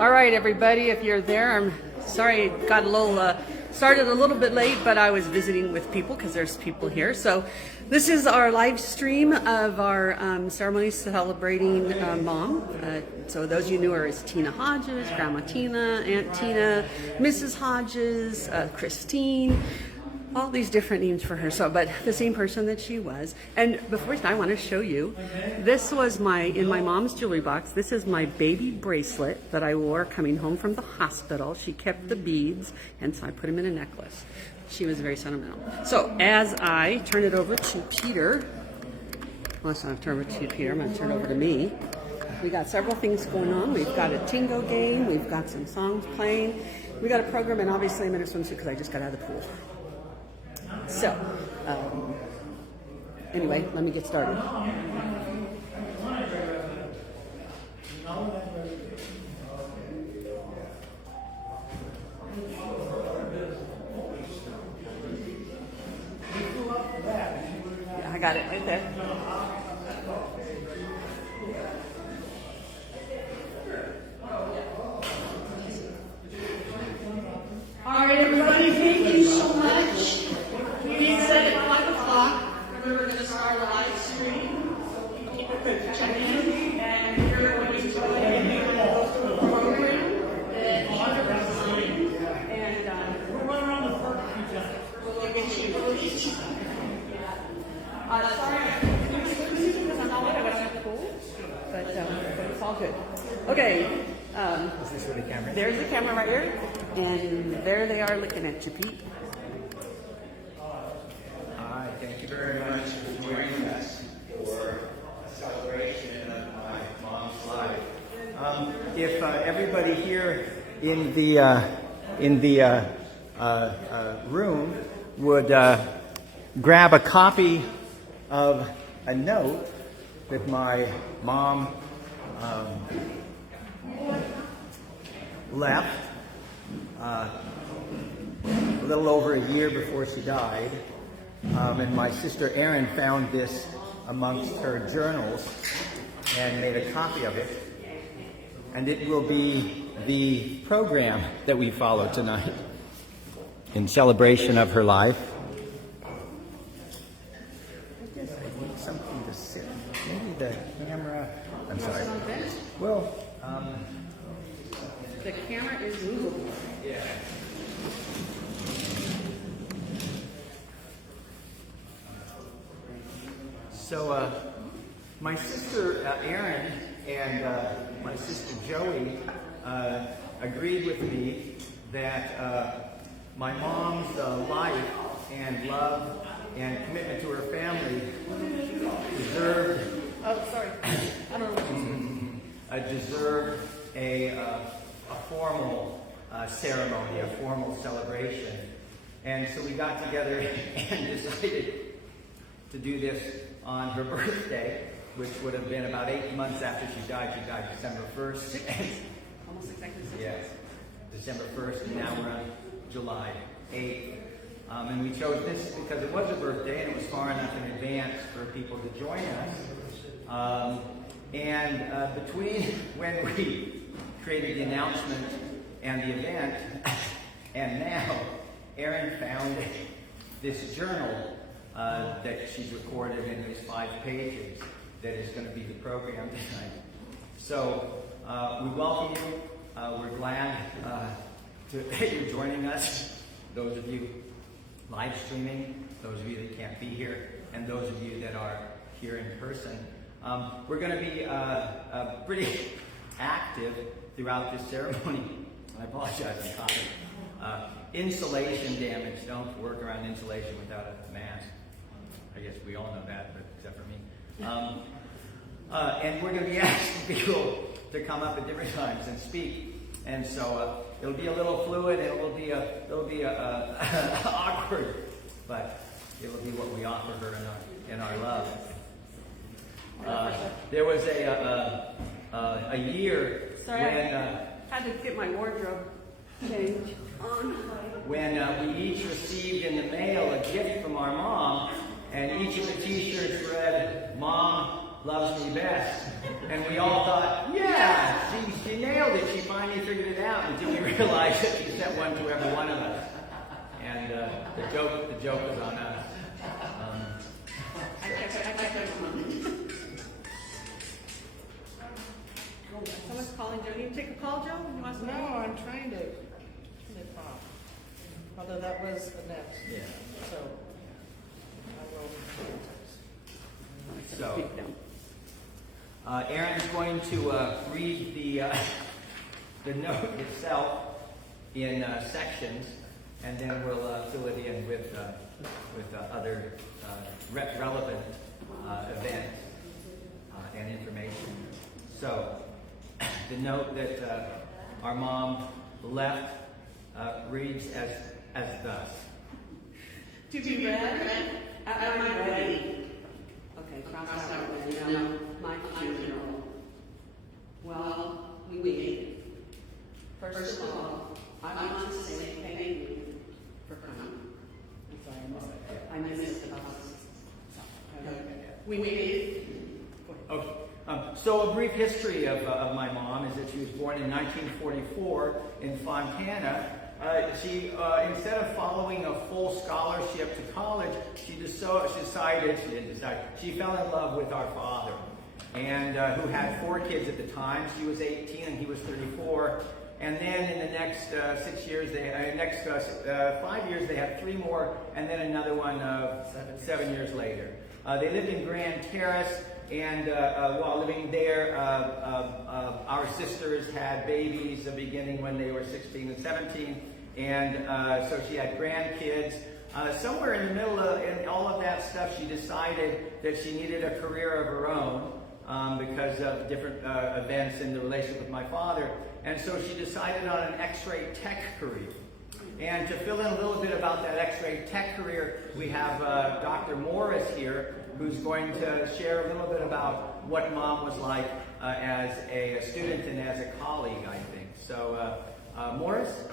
All right, everybody, if you're there, I'm sorry it got a little started a little bit late, but I was visiting with people because there's people here. So this is our live stream of our ceremony celebrating Mom. So those of you knew her as Tina Hodges, Grandma Tina, Aunt Tina, Mrs. Hodges, Christine. All these different names for her, but the same person that she was. And before I want to show you, this was in my mom's jewelry box. This is my baby bracelet that I wore coming home from the hospital. She kept the beads, and so I put them in a necklace. She was very sentimental. So as I turn it over to Peter, well, it's not turn over to Peter, I'm going to turn it over to me. We got several things going on. We've got a Tingo game. We've got some songs playing. We got a program, and obviously I'm in a swimsuit because I just got out of the pool. So, anyway, let me get started. Yeah, I got it right there. All right, everybody, thank you so much. We said at 5 o'clock, we're going to start a live stream. Check in, and you're going to go ahead and go to a program that you're assigned. And we're running around the park. We'll get you released. Sorry, because I'm not looking at the pool, but it's all good. Okay. Is this where the camera is? There's the camera right here, and there they are looking at you, Pete. Hi, thank you very much for joining us for a celebration of my mom's life. If everybody here in the room would grab a copy of a note that my mom left a little over a year before she died. And my sister Erin found this amongst her journals and made a copy of it. And it will be the program that we follow tonight in celebration of her life. I guess I need something to sit. Maybe the camera. I'm sorry. Well, the camera is movable. yeah. So, my sister Erin and my sister Joey agreed with me that my mom's life and love and commitment to her family deserved. Oh, sorry. I don't know what you said. Deserved a formal ceremony, a formal celebration. And so we got together and decided to do this on her birthday, which would have been about 8 months after she died. She died December 1st. Almost exactly 6 Yes, December 1st, and now we're on July 8th. And we chose this because it was a birthday and it was far enough in advance for people to join us. Between when we created the announcement and the event and now, Erin found this journal that she's recorded in these 5 pages that is going to be the program tonight. So we welcome you. We're glad that you're joining us. Those of you live streaming, those of you that can't be here, and those of you that are here in person. We're going to be pretty active throughout this ceremony. I apologize, I'm coughing. Insulation damage. Don't work around insulation without a mask. I guess we all know that, but except for me. And we're going to be asking people to come up at different times and speak. And so it'll be a little fluid, and it'll be awkward, but it'll be what we offer her in our love. There was a year Sorry, when I had to get my wardrobe changed on. When we each received in the mail a gift from our mom, and each of the t-shirts read, "Mom loves me best." And we all thought, yeah, she nailed it. She finally figured realize that she sent one to every one of us, and the joke was on us. Someone's calling Joe. Can you take a call, Joe? You want No, I'm trying to nip off. Although that was Annette. Yeah. So I will. So, Speak down. Aaron is going to read the note itself in sections, and then we'll fill it in with other relevant events and information. So, the note that our mom left reads as thus. To be read at my wedding. Okay, cross out wedding. No, my funeral. Well, we waited. First of all, I want to say thank you for coming. I'm sorry, I missed it. We waited. Okay. So a brief history of my mom is that she was born in 1944 in Fontana. She instead of following a full scholarship to college, she fell in love with our father, and who had 4 kids at the time. She was 18 and he was 34. And then in the next 5 years, they had 3 more, and then another one 7 years later. They lived in Grand Terrace, and while living there, our sisters had babies beginning when they were 16 and 17, and so she had grandkids. Somewhere in the middle of in all of that stuff, she decided that she needed a career of her own because of different events in the relationship with my father. And so she decided on an X-ray tech career. And to fill in a little bit about that X-ray tech career, we have Dr. Morris here, who's going to share a little bit about what Mom was like as a student and as a colleague, I think. So, Morris?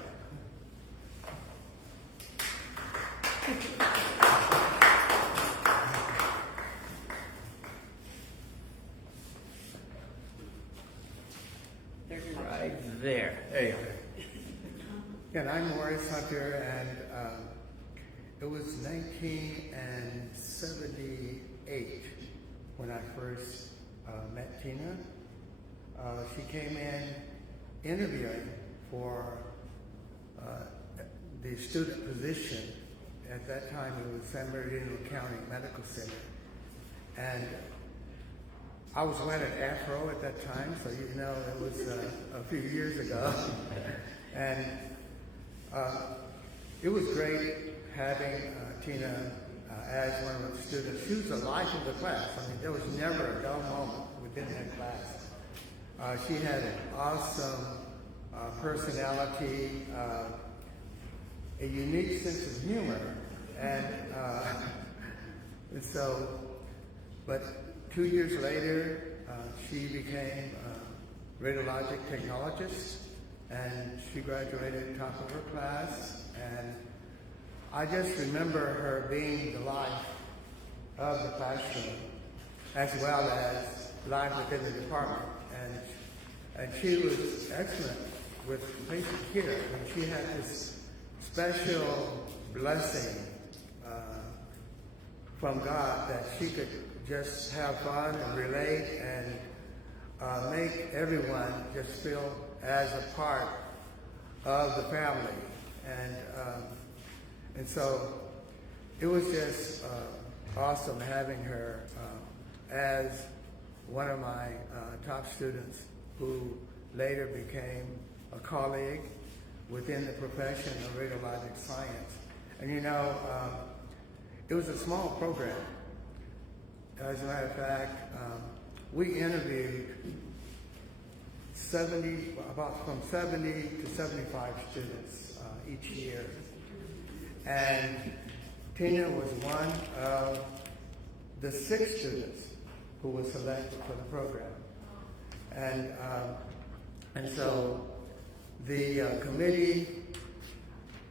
Right there. There you go. And I'm Morris Hunter, and it was 1978 when I first met Tina. She came in interviewing for the student position. At that time, it was San Bernardino County Medical Center. And I was wearing an afro at that time, so you know it was a few years ago. And it was great having Tina as one of the students. She was the life of the class. I mean, there was never a dull moment within that class. She had an awesome personality, a unique sense of humor, and so, but 2 years later, she became a radiologic technologist, and she graduated top of her class, and I just remember her being the life of the classroom, as well as life within the department, and she was excellent with patient care, and she had this special blessing from God that she could just have fun and relate and make everyone just feel as a part of the family. And so it was just awesome having her as one of my top students who later became a colleague within the profession of radiologic science. And you know, it was a small program. As a matter of fact, we interviewed from 70 to 75 students each year. And Tina was one of the 6 students who was selected for the program. And so the committee,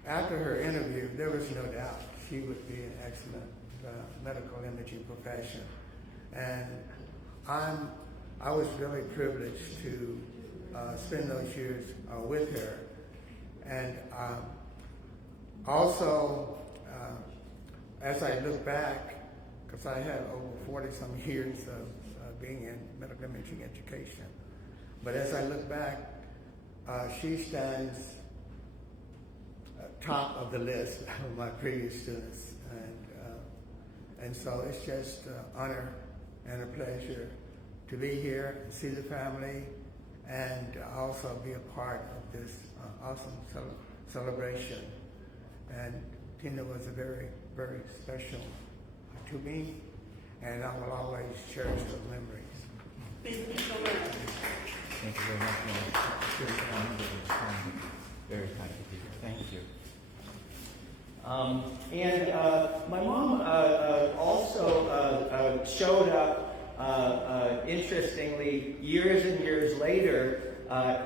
after her interview, there was no doubt she would be an excellent medical imaging profession. And I was really privileged to spend those years with her. And also, as I look back, because I have over 40-some years of being in medical imaging education, but as I look back, she stands top of the list of my previous students, and so it's just an honor and a pleasure to be here and see the family, and also be a part of this awesome celebration. And Tina was a very, very special to me, and I will always cherish those memories. Thank you so much. Thank you very much, Mary. Very kind of you. Thank you. And my mom also showed up, interestingly, years and years later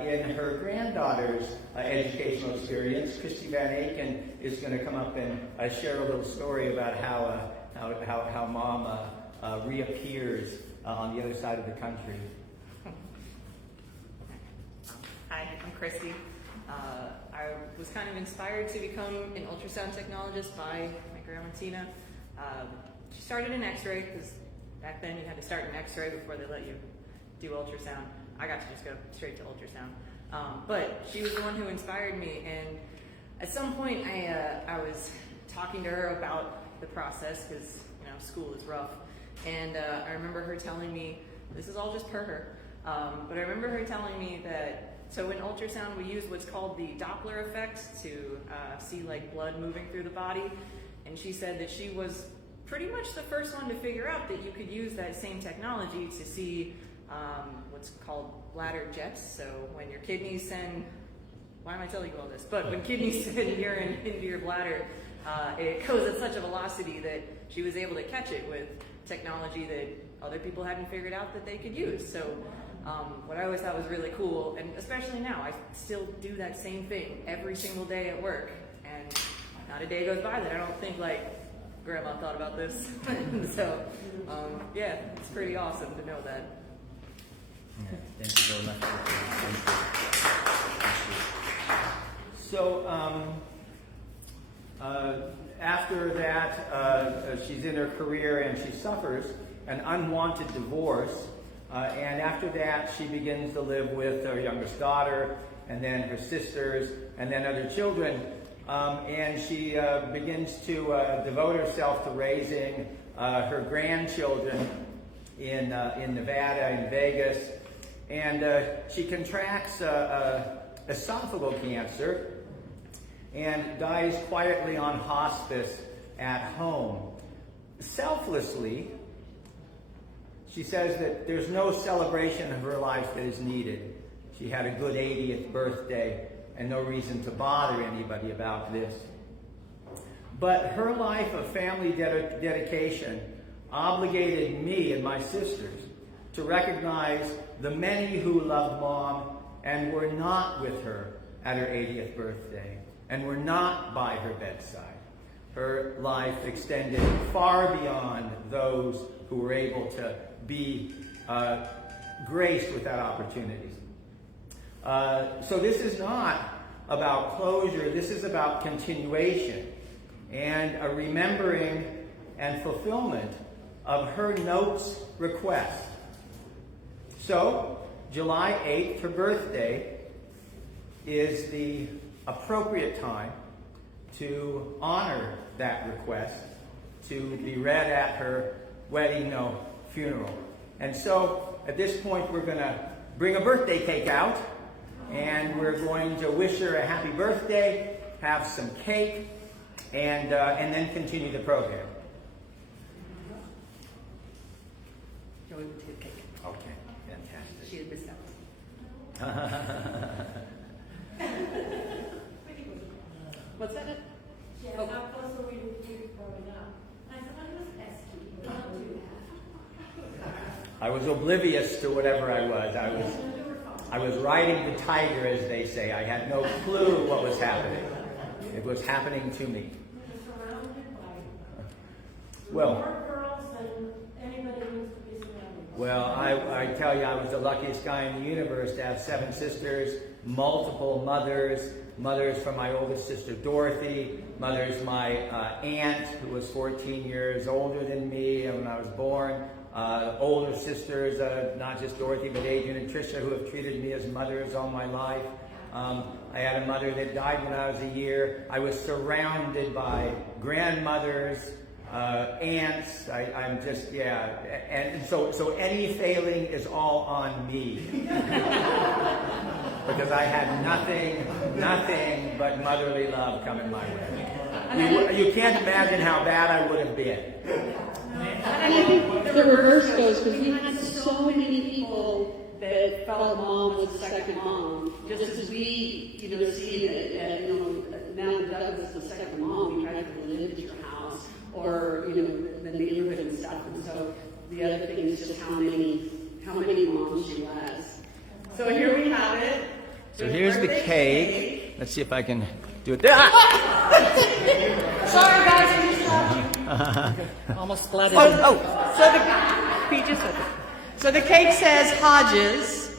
in her granddaughter's educational experience. Christy Van Aken is going to come up and share a little story about how Mom reappears on the other side of the country. Hi, I'm Christy. I was kind of inspired to become an ultrasound technologist by my grandma Tina. She started in X-ray because back then you had to start in X-ray before they let you do ultrasound. I got to just go straight to ultrasound. But she was the one who inspired me, and at some point I was talking to her about the process because school is rough, and I remember her telling me, this is all just per her, but I remember her telling me that so in ultrasound we use what's called the Doppler effect to see like blood moving through the body, and she said that she was pretty much the first one to figure out that you could use that same technology to see what's called bladder jets. So when your kidneys send, why am I telling you all this? But when kidneys send urine into your bladder, it goes at such a velocity that she was able to catch it with technology that other people hadn't figured out that they could use. So what I always thought was really cool, and especially now, I still do that same thing every single day at work, and not a day goes by that I don't think like, Grandma thought about this. So yeah, it's pretty awesome to know that. Yeah, thank you very much. So after that, she's in her career and she suffers an unwanted divorce. And after that, she begins to live with her youngest daughter, and then her sisters, and then other children. And she begins to devote herself to raising her grandchildren in Nevada, in Vegas. And she contracts esophageal cancer and dies quietly on hospice at home. Selflessly, she says that there's no celebration of her life that is needed. She had a good 80th birthday and no reason to bother anybody about this. But her life of family dedication obligated me and my sisters to recognize the many who loved Mom and were not with her at her 80th birthday and were not by her bedside. Her life extended far beyond those who were able to be graced with that opportunity. So this is not about closure, this is about continuation and a remembering and fulfillment of her note's request. So, July 8th, her birthday, is the appropriate time to honor that request, to be read at her wedding, funeral. And so, at this point, we're going to bring a birthday cake out, and we're going to wish her a happy birthday, have some cake, and then continue the program. Yeah, we would take cake. Okay, fantastic. She had missed out. What's that? Yeah, Oh. how close were we to you growing up? I thought it was pesky, but not too bad. I was oblivious to whatever I was. I was riding the tiger, as they say. I had no clue what was happening. It was happening to me. You're surrounded by Well, more girls than anybody needs to be surrounded by. Well, I tell you, I was the luckiest guy in the universe to have 7 sisters, multiple mothers, mothers from my oldest sister Dorothy, mothers my aunt who was 14 years older than me when I was born, older sisters, not just Dorothy but Adrian and Tricia, who have treated me as mothers all my life. I had a mother that died when I was a year. I was surrounded by grandmothers, aunts. I'm just, yeah, and so any failing is all on me. Because I had nothing but motherly love coming my way. You can't imagine how bad I would have been. And I think the reverse goes, because we had so many people that felt mom was a second mom. Just as we, see that, now that Doug was the second mom, we tried to live at your house, or, the neighborhood and stuff. And so the other thing is just how many moms she was. So here we have it. So here's the cake. Let's see if I can do it. Sorry guys, I just you. Almost flooded. So the cake says Hodges,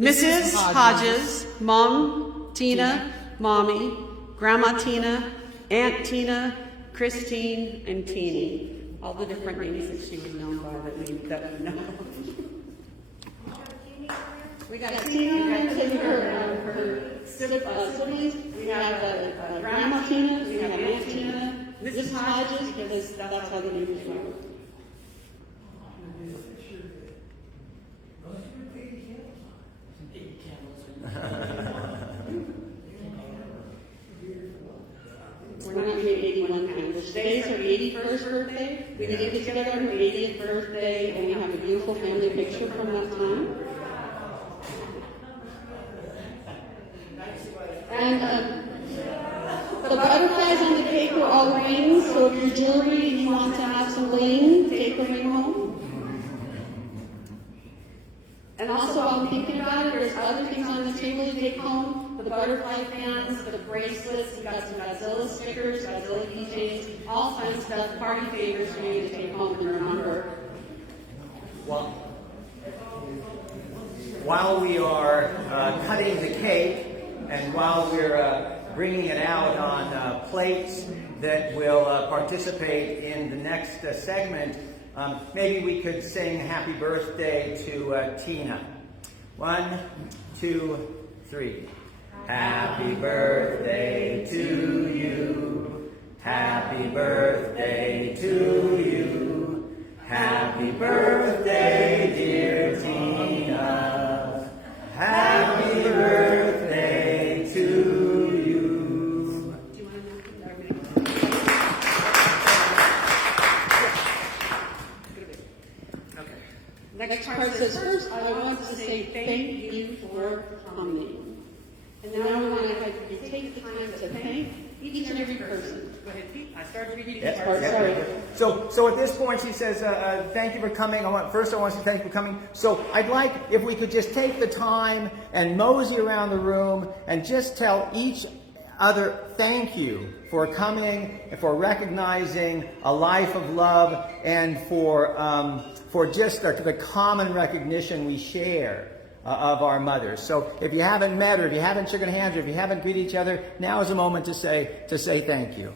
Mrs. Hodges, Mom Tina, Mommy, Grandma Tina, Aunt Tina, Christine, and Teeny. All the different names that she was known by that we know. We got Tina, her siblings. We have Grandma Tina, we have Aunt Tina, Mrs. Hodges, because that's how the name is known. We're not doing 81 candles. Today's her 81st birthday. We did get together on her 80th birthday, and we have a beautiful family picture from that time. And the butterflies on the cake were all rings, so if your jewelry and you want to have some bling, take the ring home. And also, while I'm thinking about it, there's other things on the table to take home. The butterfly fans, the bracelets, we got some Godzilla stickers, Godzilla keychains, all fun stuff, party favors for you to take home and remember. Well, while we are cutting the cake, and while we're bringing it out on plates that will participate in the next segment, maybe we could sing happy birthday to Tina. 1, 2, 3. Happy birthday to you. Happy birthday to you. Happy birthday, dear Tina. Happy birthday to you. Next part says, first, I want to say thank you for coming. And now I want to have you take the time to thank each and every person. Go ahead, Pete. I started reading this part. Sorry. So at this point, she says, thank you for coming. I want to say thank you for coming. So I'd like if we could just take the time and mosey around the room and just tell each other thank you for coming and for recognizing a life of love and for just the common recognition we share of our mothers. So if you haven't met or if you haven't shaken hands or if you haven't greeted each other, now is a moment to say thank you.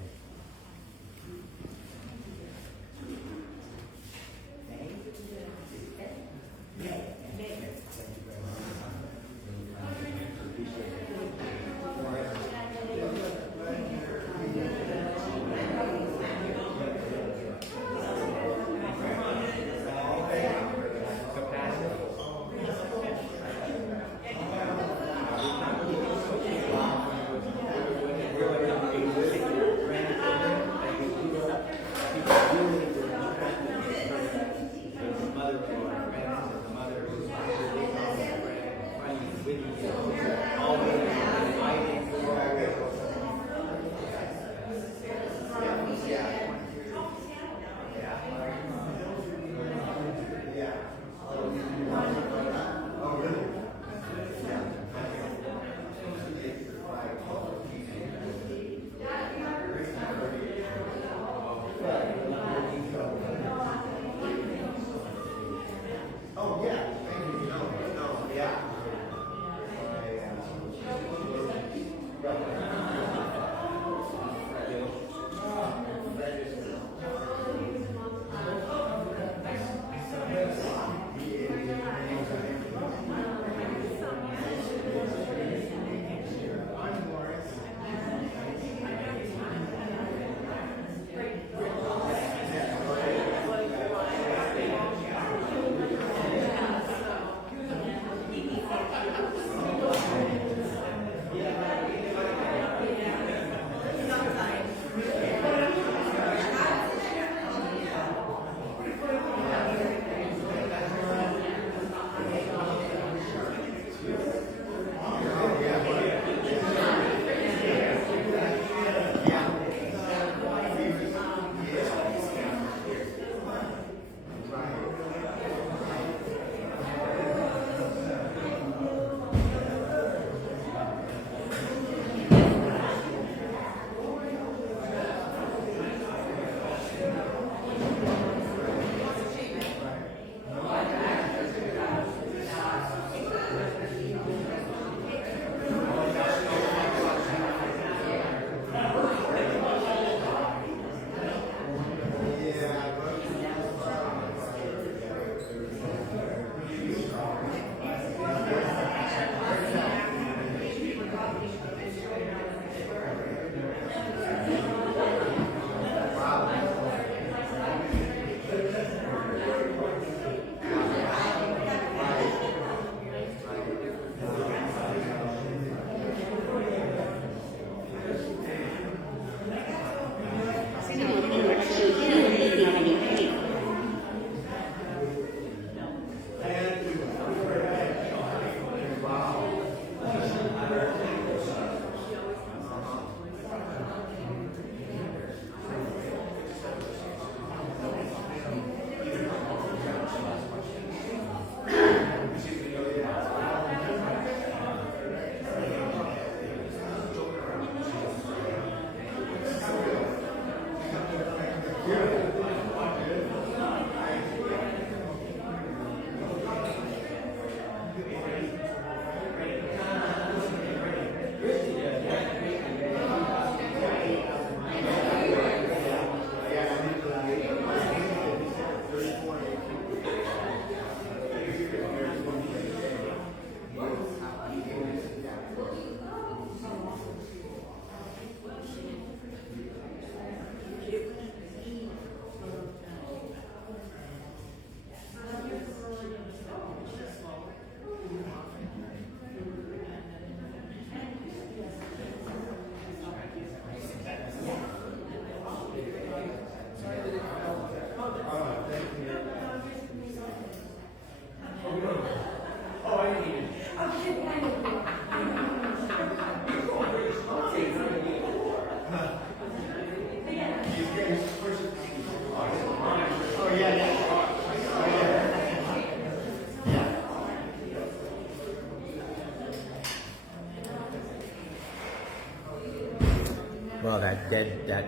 well, that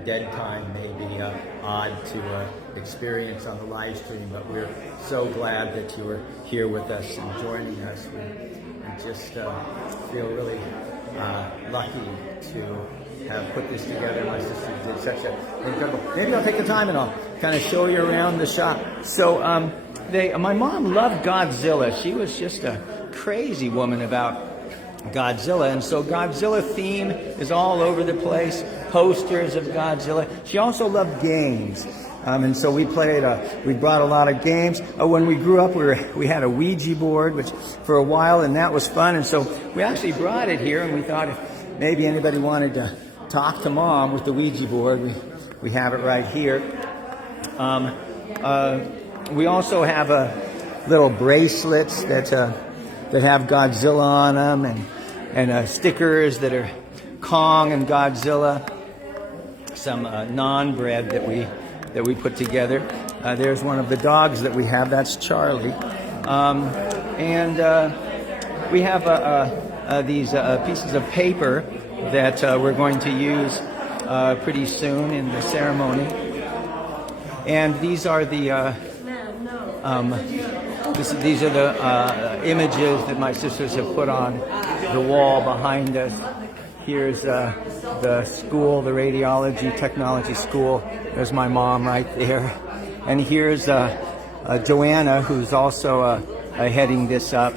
dead time may be odd to experience on the live stream, but we're so glad that you were here with us and joining us. We just feel really lucky to have put this together. My sister did such an incredible. Maybe I'll take the time and I'll kind of show you around the shop. So my mom loved Godzilla. She was just a crazy woman about Godzilla, and so Godzilla theme is all over the place. Posters of Godzilla. She also loved games, and so we brought a lot of games. When we grew up, we had a Ouija board, which for a while, and that was fun. And so we actually brought it here, and we thought if maybe anybody wanted to talk to Mom with the Ouija board, we have it right here. We also have little bracelets that have Godzilla on them, and stickers that are Kong and Godzilla. Some naan bread that we put together. There's one of the dogs that we have. That's Charlie, and we have these pieces of paper that we're going to use pretty soon in the ceremony. And these are the these are the images that my sisters have put on the wall behind us. Here's the school, the radiology technology school. There's my mom right there. And here's Joanna, who's also heading this up.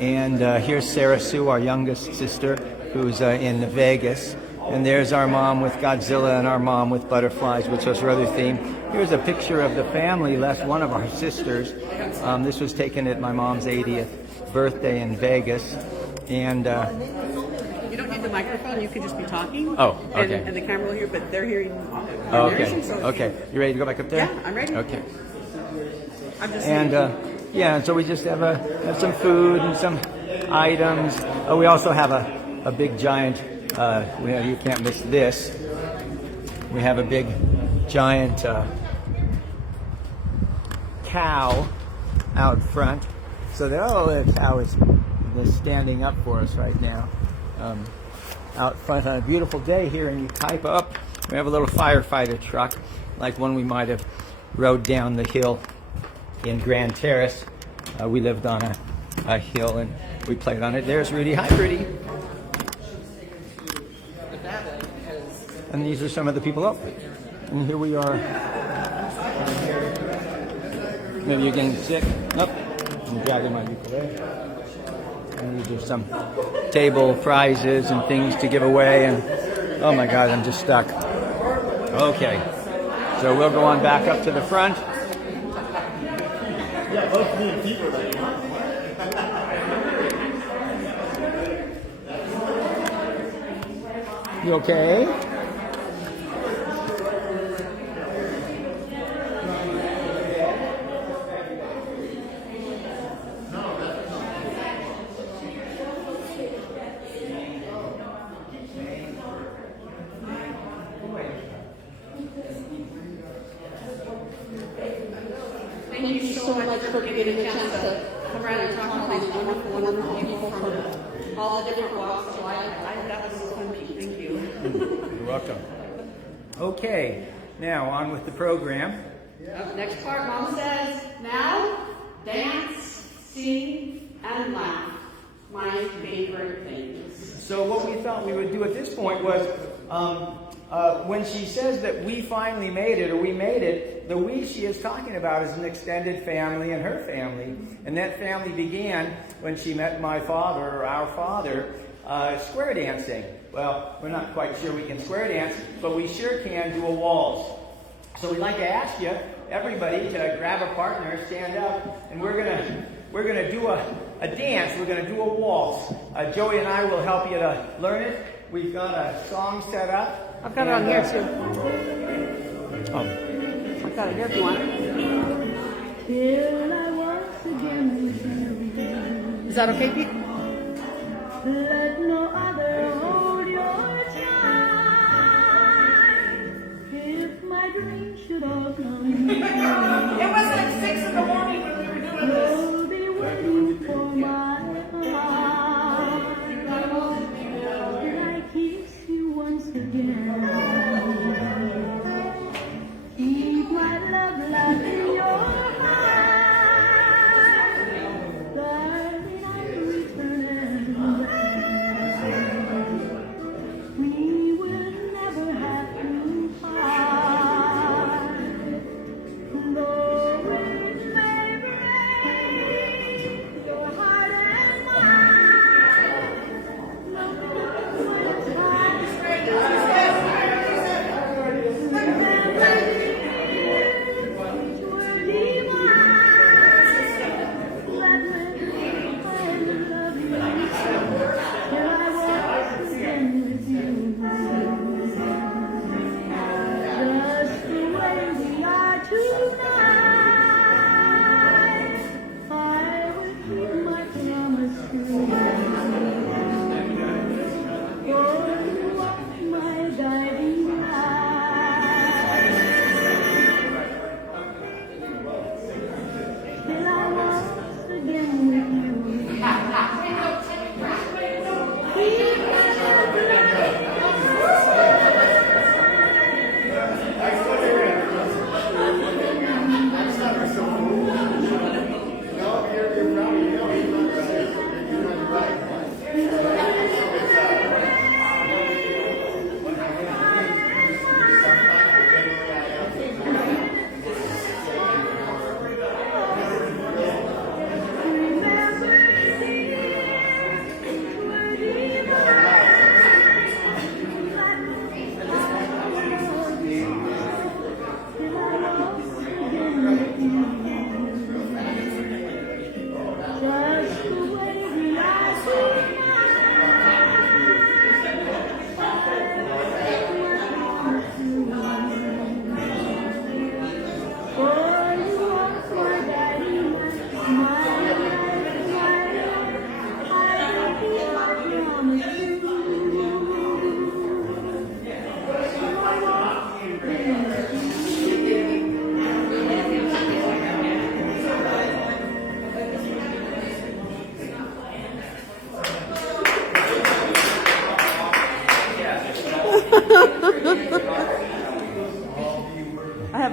And here's Sarah Sue, our youngest sister, who's in Vegas. And there's our mom with Godzilla and our mom with butterflies, which was her other theme. Here's a picture of the family, less one of our sisters. This was taken at my mom's 80th birthday in Vegas. And you don't need the microphone, you can just be talking. Oh, okay. And the camera will hear, but they're hearing. Okay. Okay. You ready to go back up there? Yeah, I'm ready. Okay. I'm just yeah, so we just have some food and some items. We also have a big giant. You can't miss this. We have a big giant cow out front. So the cow is standing up for us right now. Out front on a beautiful day here in Ukaipa. We have a little firefighter truck, like one we might have rode down the hill in Grand Terrace. We lived on a hill and we played on it. There's Rudy. Hi, Rudy. And these are some of the people up. And here we are. Maybe you're getting sick. Nope. I'm dragging my ukulele. And these are some table prizes and things to give away. And oh my God, I'm just stuck. Okay. So we'll go on back up to the front. Yeah, both me and Pete were like, You okay? Thank you so much for getting a chance to come around and talk to all these wonderful, wonderful people from all the different walks. So that was so fun. Thank you. You're welcome. Okay, now on with the program. Next part, Mom says, now dance, sing, and laugh. My favorite things. So what we thought we would do at this point was, when she says that we finally made it, or we made it, the we she is talking about is an extended family and her family. And that family began when she met my father, or our father, square dancing. Well, we're not quite sure we can square dance, but we sure can do a waltz. So we'd like to ask you, everybody, to grab a partner, stand up, and we're gonna do a dance. We're gonna do a waltz. Joey and I will help you to learn it. We've got a song set up. I've got it on here too. I've got it here if you want. Till I once again with you. Is that okay, Pete? Let no other hold your child. If my dream should all come true, It was like 6 in the morning when we were doing this. you'll be waiting for my heart. When I kiss you once again.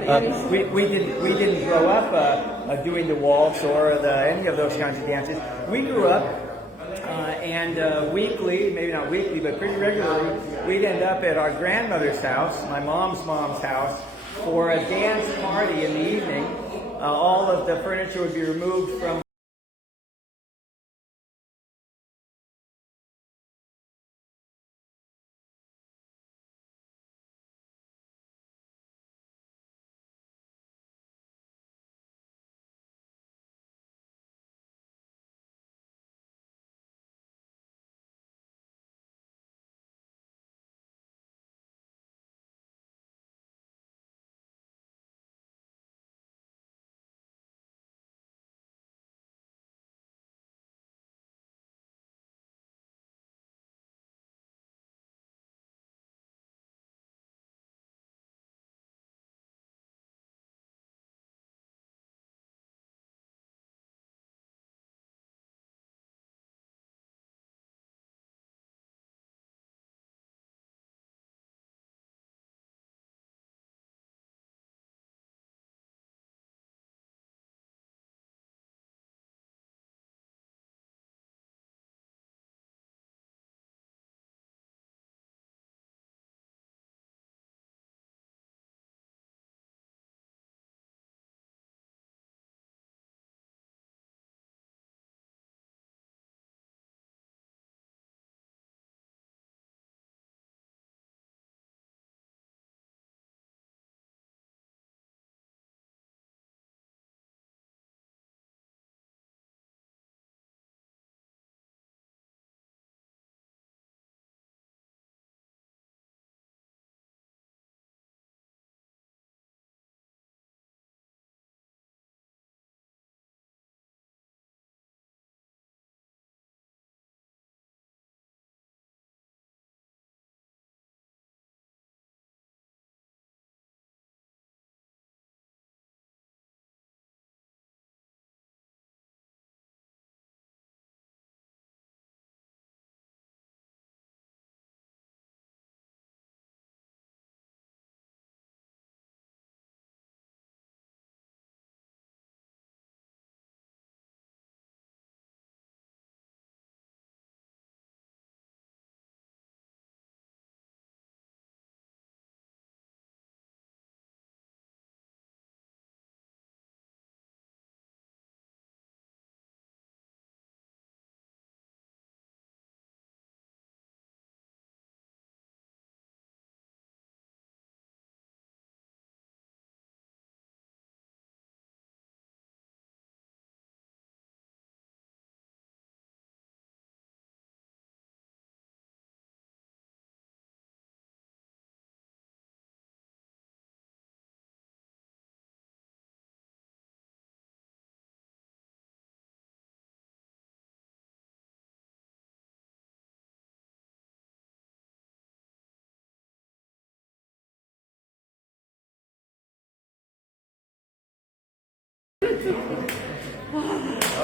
We didn't grow up doing the waltz or any of those kinds of dances. We grew up and weekly, maybe not weekly, but pretty regularly, we'd end up at our grandmother's house, my mom's house, for a dance party in the evening. All of the furniture would be removed from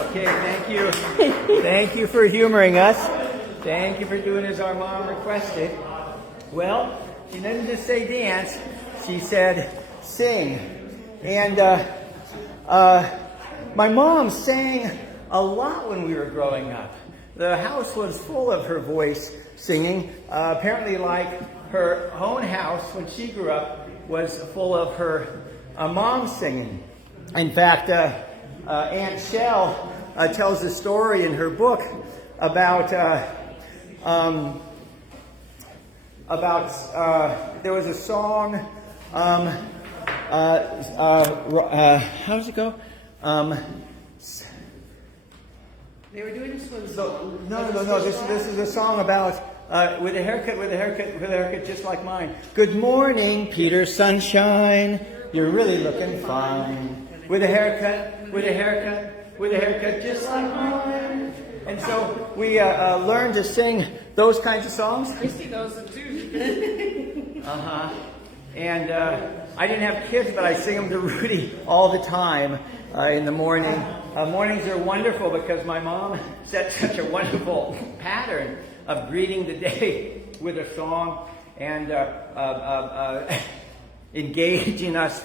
Okay, thank you. Thank you for humoring us. Thank you for doing as our mom requested. Well, she didn't just say dance, she said sing. And my mom sang a lot when we were growing up. The house was full of her voice singing. Apparently, like her own house when she grew up was full of her mom singing. In fact, Aunt Shell tells a story in her book about there was a song. How does it go? They were doing a swim So, song. no. This is a song about with a haircut just like mine. Good morning, Peter Sunshine. You're really looking fine. With a haircut just like mine. And so we learned to sing those kinds of songs. Christy knows them too. And I didn't have kids, but I sing them to Rudy all the time in the morning. Mornings are wonderful because my mom set such a wonderful pattern of greeting the day with a song. And engaging us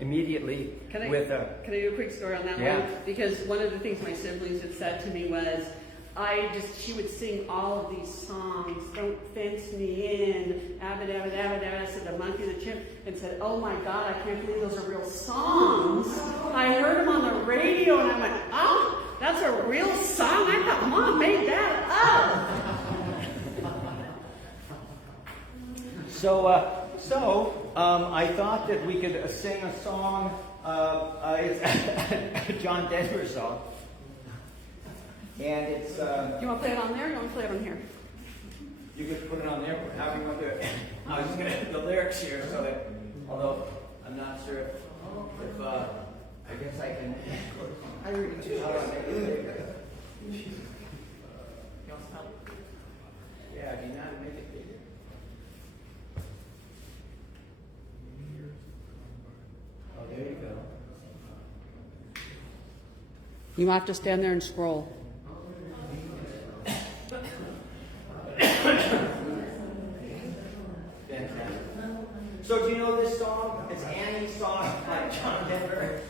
immediately Can I, with can I do a quick story on that Yeah. one? Because one of the things my siblings had said to me was, she would sing all of these songs, Don't Fence Me In, Abba Dabba Dabba Dabba, said the monkey, the chimp, and said, oh my God, I can't believe those are real songs. I heard them on the radio and I went, oh, that's a real song? I thought Mom made that up. So I thought that we could sing a song, it's a John Denver song. And it's, Do you want to play it on there or do you want to play it on here? you could put it on there, however you want to do it. I was just going to put the lyrics here so that, although I'm not sure if I guess I can. I read it. Hold on, You want some help? yeah, do not make it bigger. Oh, there you go. You might have to stand there and scroll. Fantastic. So do you know this song? It's Annie's song by John Denver.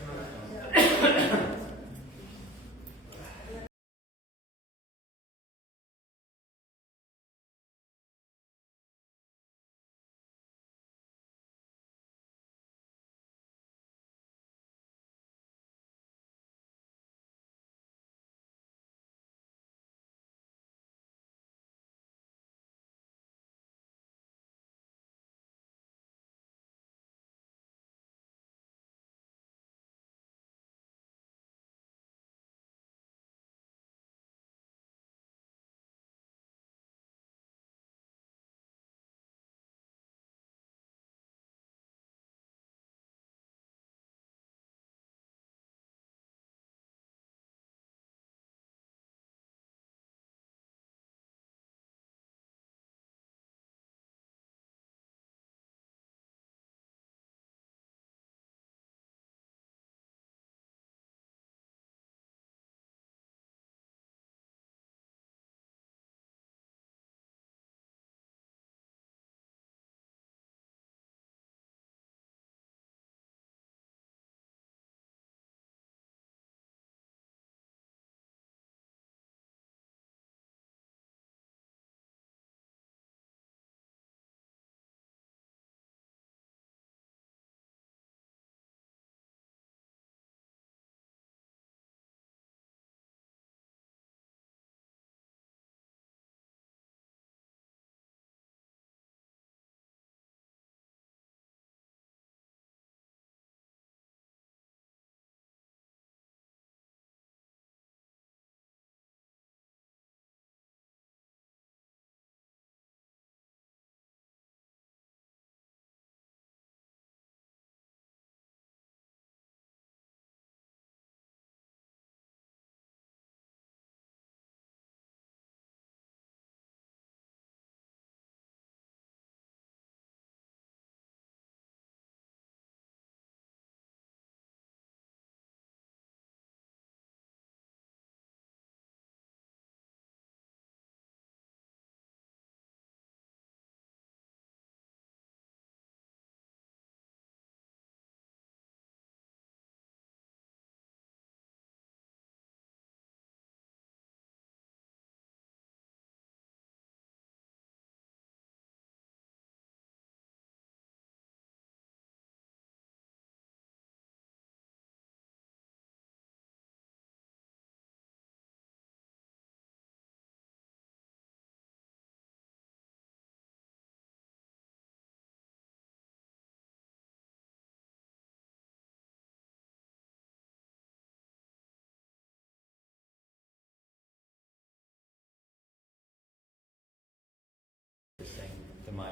To my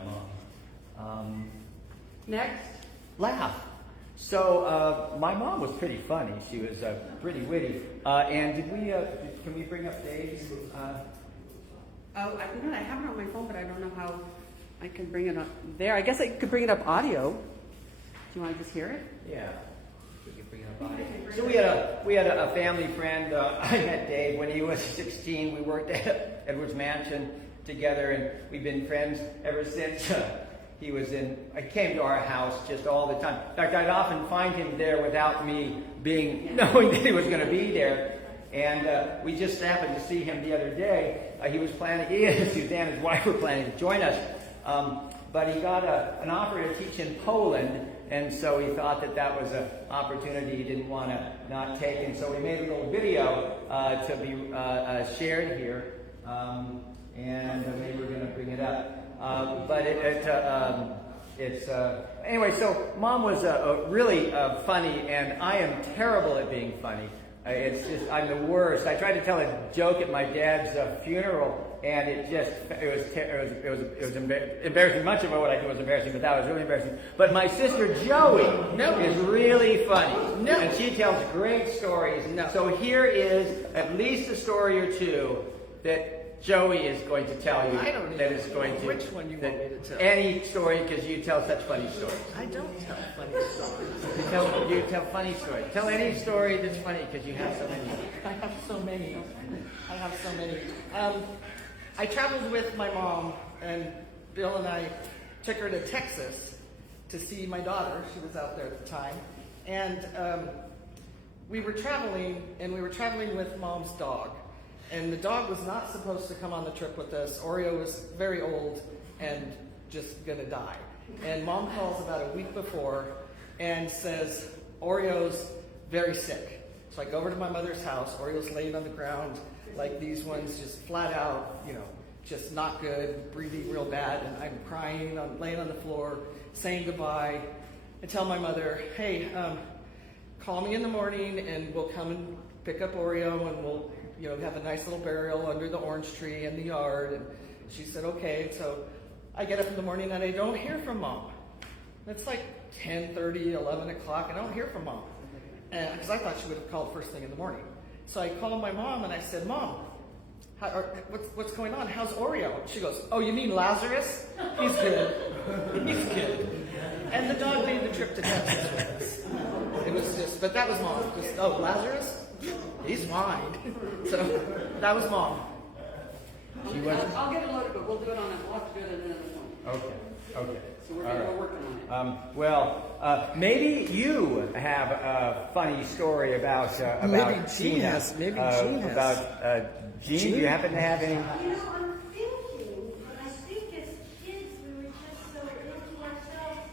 mom. Next. Laugh. So my mom was pretty funny. She was pretty witty. And can we bring up Dave's? I have it on my phone, but I don't know how I can bring it up there. I guess I could bring it up audio. Do you want to just hear it? Yeah. We can bring it up audio. So we had a family friend. I met Dave when he was 16. We worked at Edwards Mansion together, and we've been friends ever since. he came to our house just all the time. In fact, I'd often find him there without me knowing that he was going to be there. And we just happened to see him the other day. He and Suzanne, his wife, were planning to join us. But he got an offer to teach in Poland, and so he thought that was an opportunity he didn't want to not take. And so we made a little video to be shared here, and maybe we're going to bring it up. Anyway, so Mom was really funny, and I am terrible at being funny. I'm the worst. I tried to tell a joke at my dad's funeral, and it was embarrassing. Much of what I did was embarrassing, but that was really embarrassing. But my sister Joey is really funny, and she tells great stories. So here is at least a story or two that Joey is going to tell you. I don't even know which one you want me to tell. Any story, because you tell such funny stories. I don't tell funny stories. You tell funny stories. Tell any story that's funny, because you have so many. I have so many. I traveled with my mom, and Bill and I took her to Texas to see my daughter. She was out there at the time. And we were traveling with Mom's dog. And the dog was not supposed to come on the trip with us. Oreo was very old and just gonna die. And Mom calls about a week before and says, Oreo's very sick. So I go over to my mother's house. Oreo's laying on the ground like these ones, just flat out, just not good, breathing real bad. And I'm crying, I'm laying on the floor, saying goodbye. I tell my mother, hey, call me in the morning and we'll come and pick up Oreo and we'll have a nice little burial under the orange tree in the yard. And she said, okay. So I get up in the morning and I don't hear from Mom. It's like 10:30, 11 o'clock. I don't hear from Mom. Because I thought she would have called first thing in the morning. So I called my mom and I said, Mom, what's going on? How's Oreo? She goes, oh, you mean Lazarus? He's good. He's good. And the dog made the trip to Texas with us. It was but that was Mom. Oh, Lazarus? He's fine. So that was Mom. I'll get it loaded, but we'll do it on it. We'll have to do it at another point. Okay. So we're working on it. Maybe you have a funny story about Maybe Jean Tina. has. Maybe Jean has. About Jean. Do you happen to have any? I'm thinking, I think as kids we were just so into ourselves.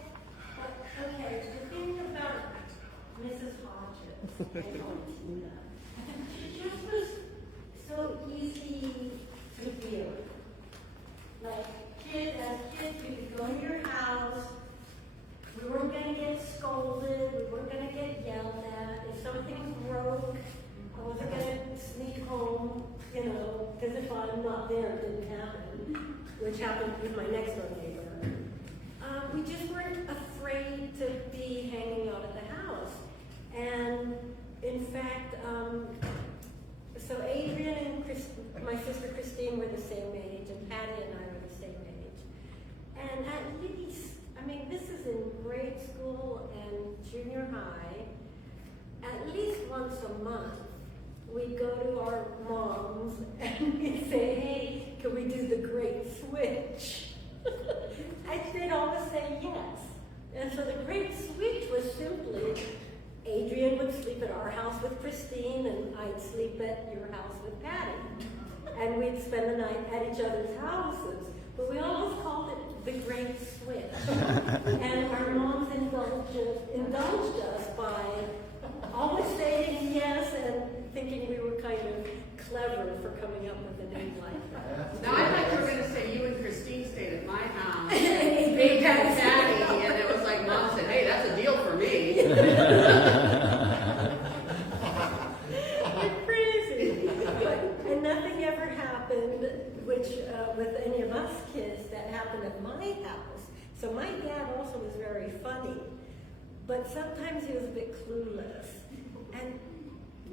But, okay, the thing about Mrs. Hodges, I call her Tina, she just was so easy to deal with. Like, as kids, we could go in your house, we weren't going to get scolded, we weren't going to get yelled at. If something broke, I wasn't going to sneak home, because if I'm not there, it didn't happen, which happened with my next door neighbor. We just weren't afraid to be hanging out at the house. And in fact, so Adrian and my sister Christine were the same age, and Patty and I were the same age. And at least, this is in grade school and junior high, at least once a month, we'd go to our moms and we'd say, hey, can we do the great switch? And they'd always say yes. And so the great switch was simply, Adrian would sleep at our house with Christine and I'd sleep at your house with Patty. And we'd spend the night at each other's houses. But we always called it the great switch. And our moms indulged us by always saying yes and thinking we were kind of clever for coming up with a name like that. Now, I thought you were going to say you and Christine stayed at my house, Paige and Patty, and it was like Mom said, hey, that's a deal for me. You're crazy. And nothing ever happened, which with any of us kids, that happened at my house. So my dad also was very funny, but sometimes he was a bit clueless. And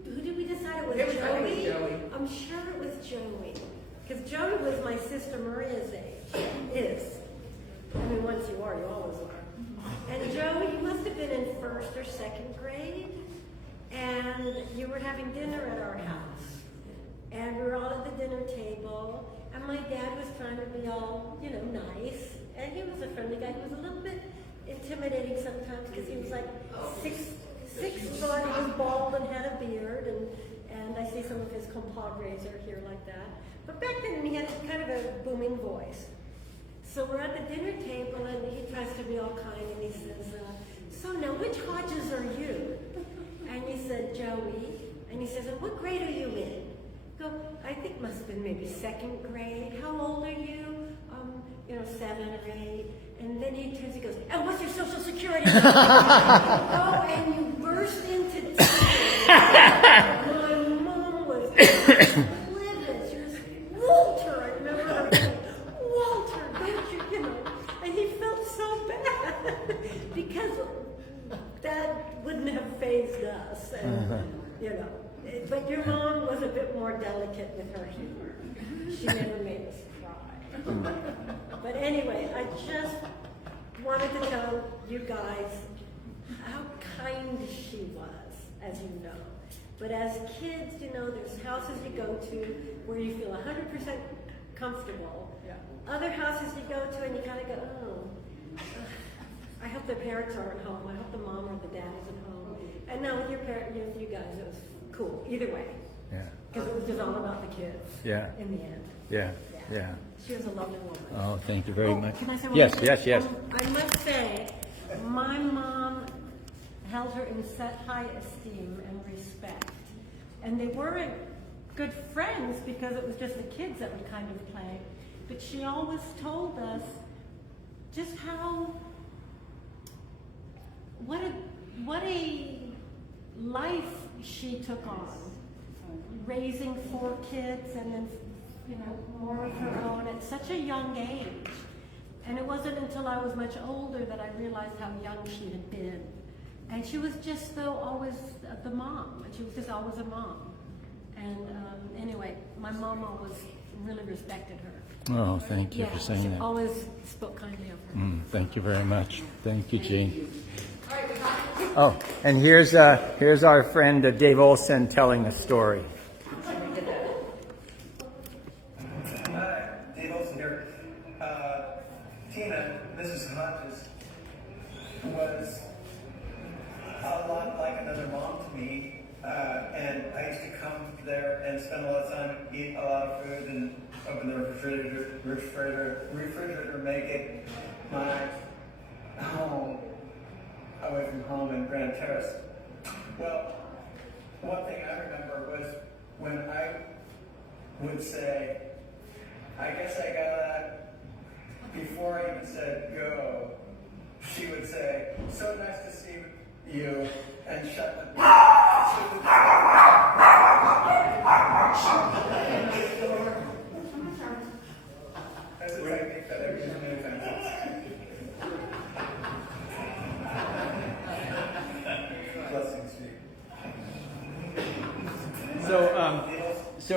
who did we decide it was? I think it was Joey. I'm sure it was Joey. Because Joey was my sister Maria's age. Is. Once you are, you always are. And Joey, you must have been in first or second grade. And you were having dinner at our house. And we were all at the dinner table. And my dad was trying to be all, nice. And he was a friendly guy. He was a little bit intimidating sometimes because he was like 6'4", he was bald and had a beard, and I see some of his compadres are here like that. But back then he had kind of a booming voice. So we're at the dinner table and he tries to be all kind and he says, so now which Hodges are you? And he said, Joey. And he says, and what grade are you in? I go, I think must have been maybe 2nd grade. How old are you? 7 or 8. And then he turns, he goes, and what's your social security number? Oh, and you burst into tears. My mom was livid. She was, Walter, I remember her saying, Walter, don't you, and he felt so bad because that wouldn't have fazed us. And, but your mom was a bit more delicate with her humor. She never made us cry. But anyway, I just wanted to tell you guys how kind she was, as you know. But as kids, there's houses you go to where you feel 100% comfortable. Yeah. Other houses you go to and you kind of go, oh, I hope the parents aren't home. I hope the mom or the dad isn't home. And now with your parents, you guys, it was cool. Either way. Yeah. Because it was just all about the kids. Yeah. In the end. Yeah. Yeah. She was a lovely woman. Oh, thank you very much. Can I say one Yes, thing? yes. I must say, my mom held her in such high esteem and respect. And they weren't good friends because it was just the kids that would kind of play. But she always told us just what a life she took on, raising 4 kids and then more of her own at such a young age. And it wasn't until I was much older that I realized how young she had been. And she was just always the mom. She was just always a mom. And anyway, my mom always really respected her. Oh, thank you for saying she that. always spoke kindly of her. Thank you very much. Thank you, Jean. Oh, and here's our friend Dave Olson telling a story. Hi, Dave Olson here. Tina, Mrs. Hodges, was a lot like another mom to me, and I used to come there and spend a lot of time, eat a lot of food, and open the refrigerator, make it my home, away from home in Grand Terrace. Well, one thing I remember was when I would say, I guess I gotta, before I even said go, she would say, so nice to see you, and shut the door. That's a technique that I use many times. Blessings to you. So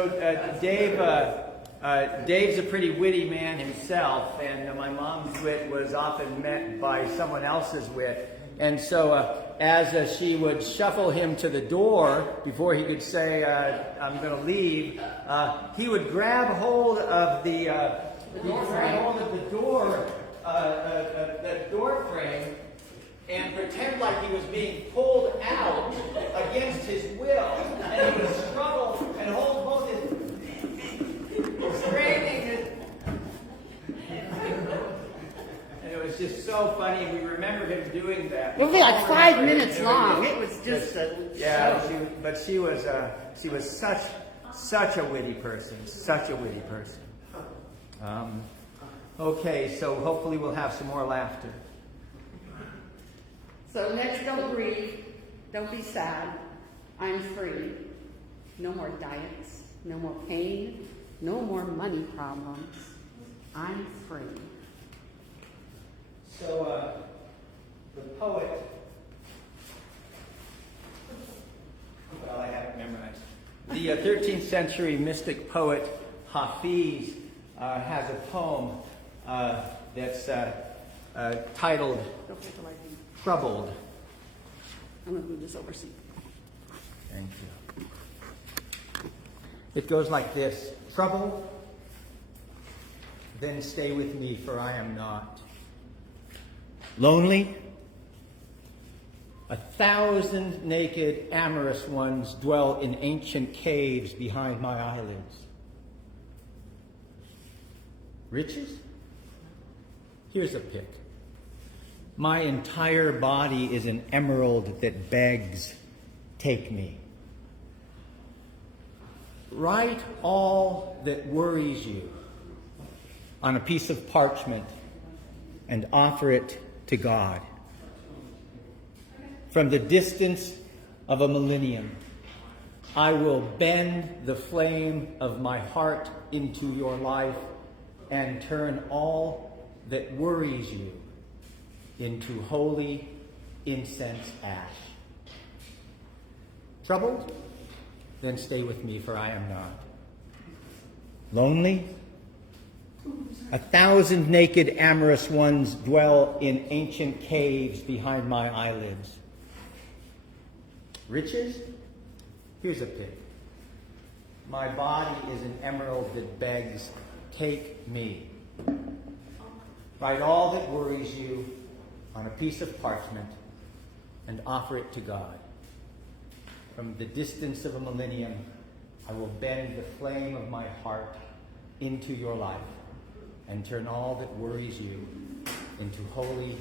Dave's a pretty witty man himself, and my mom's wit was often met by someone else's wit. And so as she would shuffle him to the door before he could say, I'm going to leave, he would grab hold of the door frame and pretend like he was being pulled out against his will. And he would struggle and hold both his straining. And it was just so funny. We remember him doing that. It was like 5 minutes long. It was just she was such a witty person. Okay, so hopefully we'll have some more laughter. So next, don't grieve. Don't be sad. I'm free. No more diets. No more pain. No more money problems. I'm free. So the poet, well, I have it memorized. The 13th century mystic poet Hafiz has a poem that's titled Troubled. I'm going to move this over so you Thank you. It goes like this. Trouble, then stay with me, for I am not. Lonely? 1,000 naked amorous ones dwell in ancient caves behind my eyelids. Riches? Here's a pic. My entire body is an emerald that begs, take me. Write all that worries you on a piece of parchment and offer it to God. From the distance of a millennium, I will bend the flame of my heart into your life and turn all that worries you into holy incense ash. Troubled? Then stay with me, for I am not. Lonely? 1,000 naked amorous ones dwell in ancient caves behind my eyelids. Riches? Here's a pic. My body is an emerald that begs, take me. Write all that worries you on a piece of parchment and offer it to God. From the distance of a millennium, I will bend the flame of my heart into your life and turn all that worries you into holy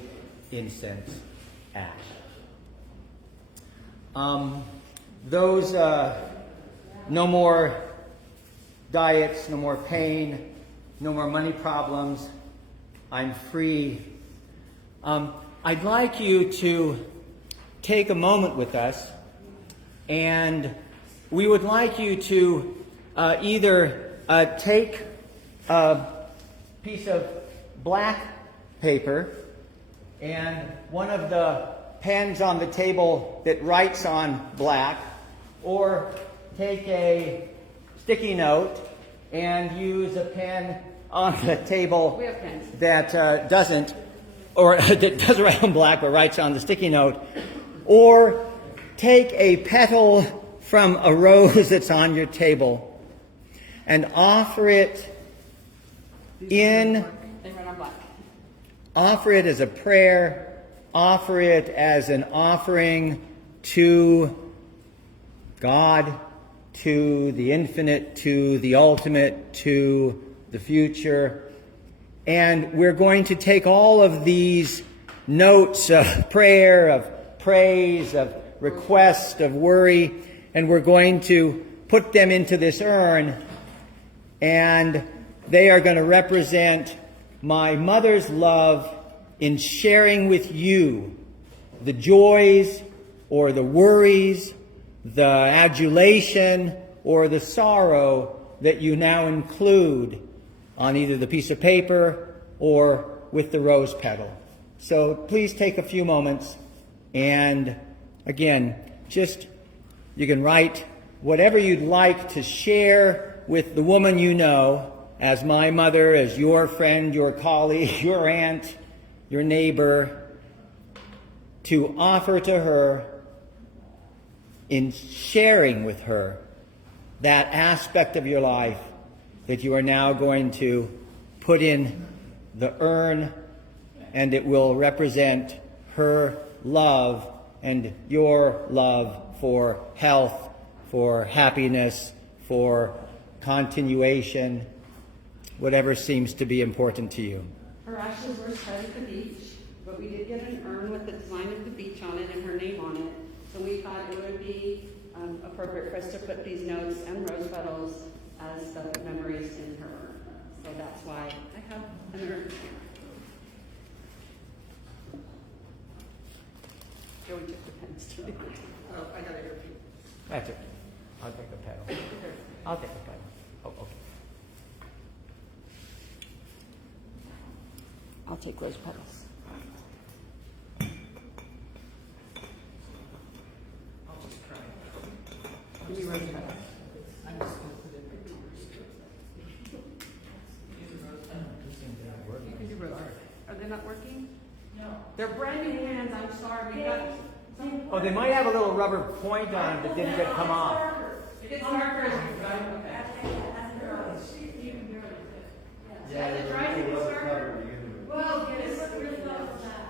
incense ash. No more diets, no more pain, no more money problems. I'm free. I'd like you to take a moment with us, and we would like you to either take a piece of black paper and one of the pens on the table that writes on black, or take a sticky note and use a pen on the table that doesn't, or that does write on black but writes on the sticky note, or take a petal from a rose that's on your table and offer it offer it as a prayer, offer it as an offering to God, to the infinite, to the ultimate, to the future. And we're going to take all of these notes of prayer, of praise, of request, of worry, and we're going to put them into this urn, and they are going to represent my mother's love in sharing with you the joys or the worries, the adulation or the sorrow that you now include on either the piece of paper or with the rose petal. So please take a few moments, and again, you can write whatever you'd like to share with the woman you know, as my mother, as your friend, your colleague, your aunt, your neighbor, to offer to her in sharing with her that aspect of your life that you are now going to put in the urn, and it will represent her love and your love for health, for happiness, for continuation, whatever seems to be important to you. Her ashes were spread at the beach, but we did get an urn with the design of the beach on it and her name on it. So we thought it would be appropriate for us to put these notes and rose petals as the memories in her urn. So that's why I have an urn here. Joey took the pens to me. Oh, I got it here. That's it. I'll take the petal. I'll take the petal. Oh, okay. I'll take rose petals. I'll just cry. Give me rose petals. I'm just going to put in my tears. You can do rose petals. Are they not working? No. They're brand new hands. I'm sorry. We got some. Oh, they might have a little rubber point on them that didn't get come off. It's darker as you go. Well, get it. Really love that.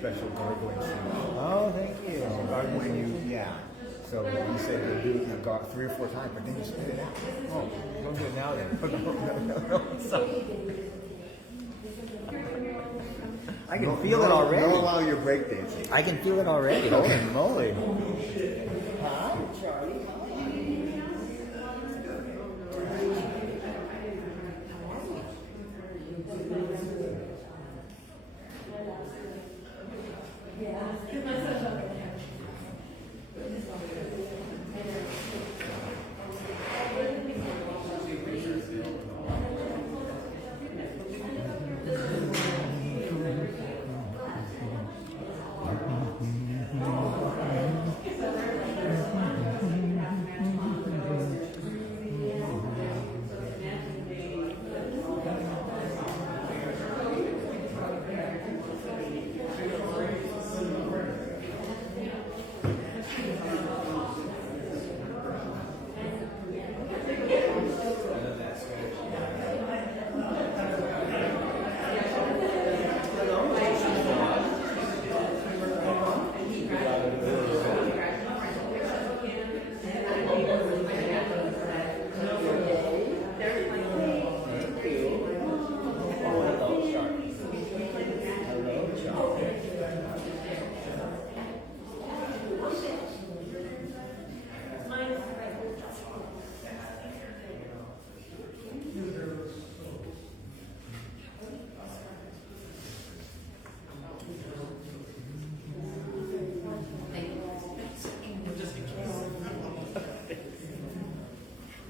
special gargling sound. Oh, thank you. When you, yeah. So you said you do it 3 or 4 times, but then you spit it out. Oh, don't do it now then. No. Sorry. I can feel it already. Don't allow your breakdancing. I can feel it already. Holy moly.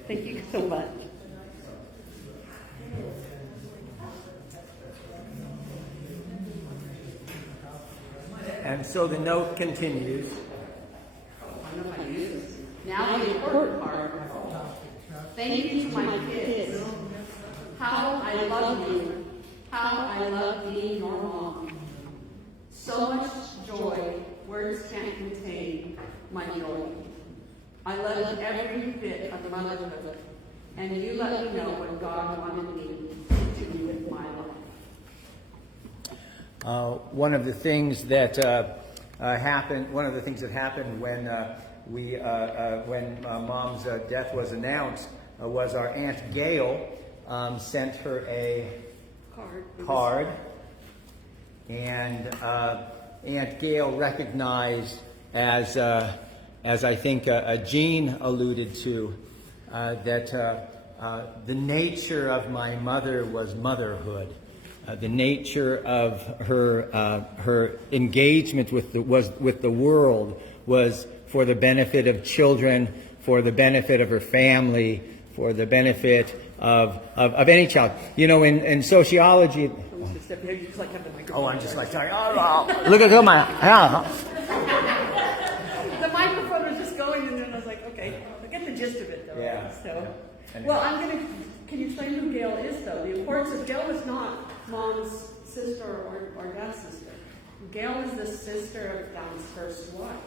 Thank you so much. And so the note continues. Now the important part. Thank you to my kids. How I love you. How I love being your mom. So much joy, words can't contain my joy. I love every bit of motherhood, and you let me know what God wanted me to do with my life. One of the things that happened. One of the things that happened when Mom's death was announced was our Aunt Gail sent her a card, and Aunt Gail recognized, as I think Jean alluded to, that the nature of my mother was motherhood. The nature of her engagement with the world was for the benefit of children, for the benefit of her family, for the benefit of any child. You know, in sociology. Oh, I'm just like sorry. Oh, look at my. The microphone was just going, and then I was like, okay, I get the gist of it, though. Yeah. So, Anyway. well, can you explain who Gail is, though? The importance of Gail is not Mom's sister or Dad's sister. Gail is the sister of Don's first wife,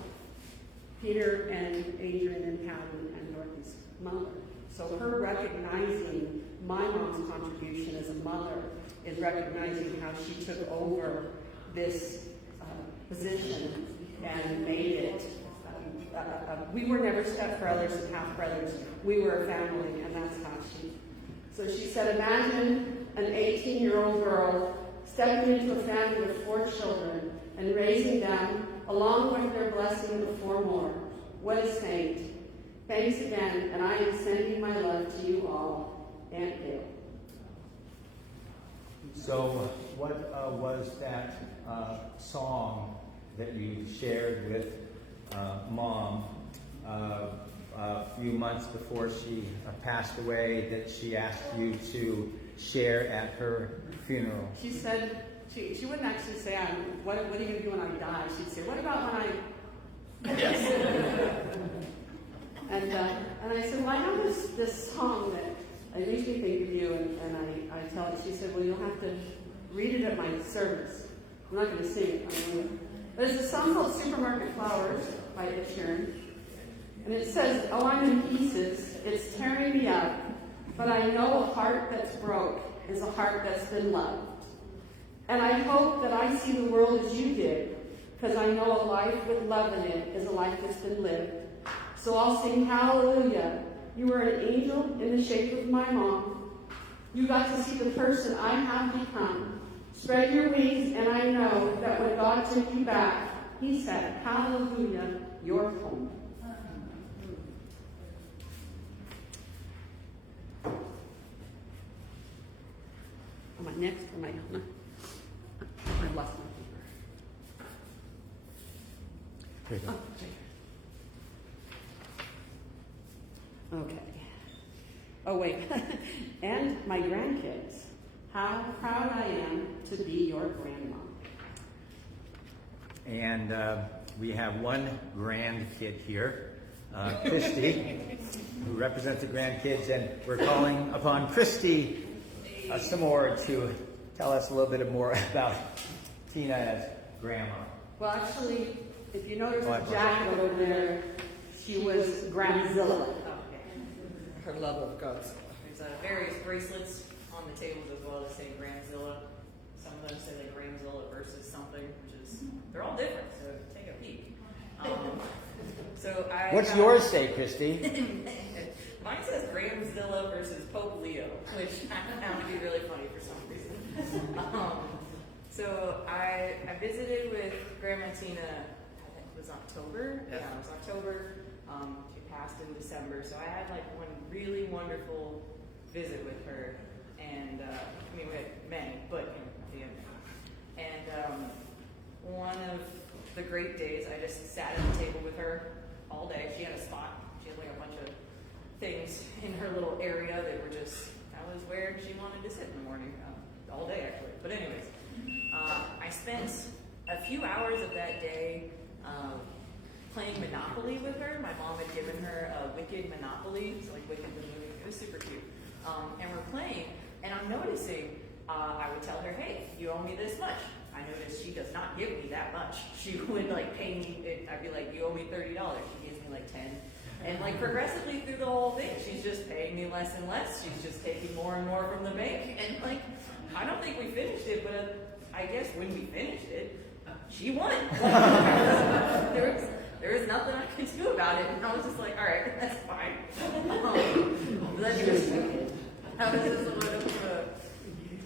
Peter and Adrian and Patton and Dorothy's mother. So her recognizing my mom's contribution as a mother is recognizing how she took over this position and made it. We were never stepbrothers and half-brothers. We were a family, and that's how she. So she said, imagine an 18-year-old girl stepping into a family with 4 children and raising them, along with their blessing of 4 more. What a saint. Thanks again, and I am sending my love to you all. Aunt Gail. So what was that song that you shared with Mom a few months before she passed away, that she asked you to share at her funeral? She said, she wouldn't actually say, what are you going to do when I die? She'd say, what about when I... and I said, well, I have this song that it makes me think of you, and I tell her. She said, well, you'll have to read it at my service. I'm not going to sing it. There's a song called Supermarket Flowers by Ed Sheeran. And it says, oh, I'm in pieces. It's tearing me up. But I know a heart that's broke is a heart that's been loved. And I hope that I see the world as you did, because I know a life with love in it is a life that's been lived. So I'll sing hallelujah. You were an angel in the shape of my mom. You got to see the person I have become. Spread your wings, and I know that when God took you back, he said, hallelujah, you're home. Am I next or am I not? I've lost my paper. Okay. Oh, wait. And my grandkids. How proud I am to be your grandma. And we have one grandkid here, Christy, who represents the grandkids, and we're calling upon Christy some more to tell us a little bit more about Tina as grandma. Well, actually, if you notice the jacket over there, she was Grandzilla. Her love of God's. There's various bracelets on the tables as well that say Grandzilla. Some of them say like Grandzilla versus something, which is, they're all different, so take a peek. What's yours say, Christy? Mine says Grandzilla versus Pope Leo, which I found to be really funny for some reason. So I visited with Grandma Tina, I think it was October. Yeah, it was October. She passed in December, so I had like one really wonderful visit with her, and we had many, but at the end. And one of the great days, I just sat at the table with her all day. She had a spot. She had like a bunch of things in her little area that were just, that was where she wanted to sit in the morning, all day actually. But anyways, I spent a few hours of that day playing Monopoly with her. My mom had given her a Wicked Monopoly, so like Wicked the movie. It was super cute. And we're playing, and I'm noticing, I would tell her, hey, you owe me this much. I noticed she does not give me that much. She would like pay me, I'd be like, you owe me $30. She gives me like 10. And like progressively through the whole thing, she's just paying me less and less. She's just taking more and more from the bank. And like, I don't think we finished it, but I guess when we finished it, she won. There was nothing I could do about it. And I was just like, all right, that's fine. That was just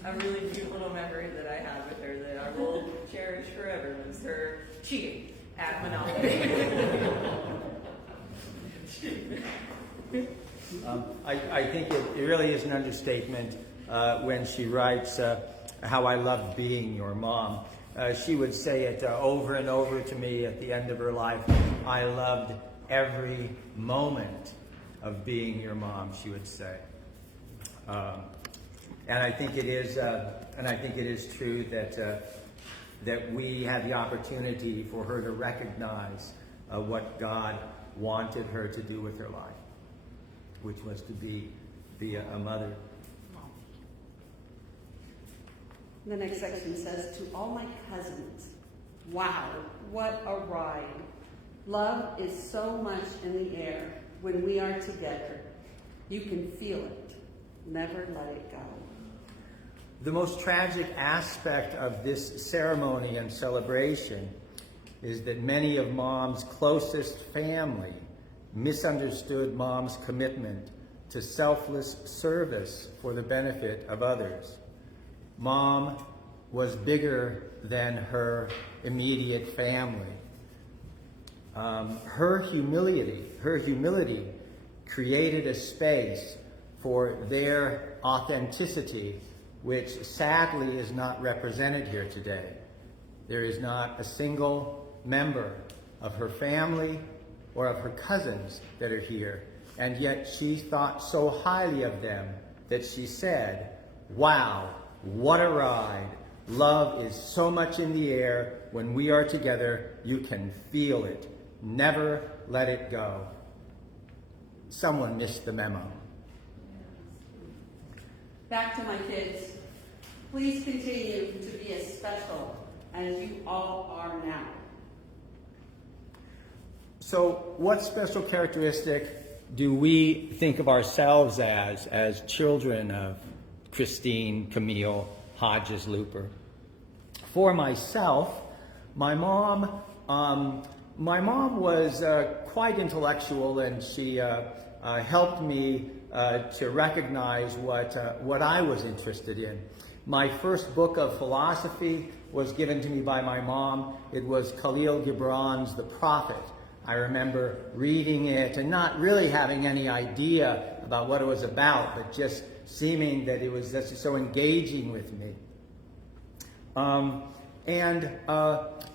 a really cute little memory that I had with her that I will cherish forever, was her cheating at Monopoly. I think it really is an understatement when she writes how I loved being your mom. She would say it over and over to me at the end of her life. I loved every moment of being your mom, she would say. And I think it is true that we had the opportunity for her to recognize what God wanted her to do with her life, which was to be a mother. The next section says, to all my cousins, wow, what a ride. Love is so much in the air when we are together. You can feel it. Never let it go. The most tragic aspect of this ceremony and celebration is that many of Mom's closest family misunderstood Mom's commitment to selfless service for the benefit of others. Mom was bigger than her immediate family. Her humility created a space for their authenticity, which sadly is not represented here today. There is not a single member of her family or of her cousins that are here, and yet she thought so highly of them that she said, wow, what a ride. Love is so much in the air. When we are together, you can feel it. Never let it go. Someone missed the memo. Back to my kids. Please continue to be as special as you all are now. So what special characteristic do we think of ourselves as children of Christeene Camille Hodges Looper? For myself, my mom was quite intellectual, and she helped me to recognize what I was interested in. My first book of philosophy was given to me by my mom. It was Khalil Gibran's The Prophet. I remember reading it and not really having any idea about what it was about, but just seeming that it was just so engaging with me.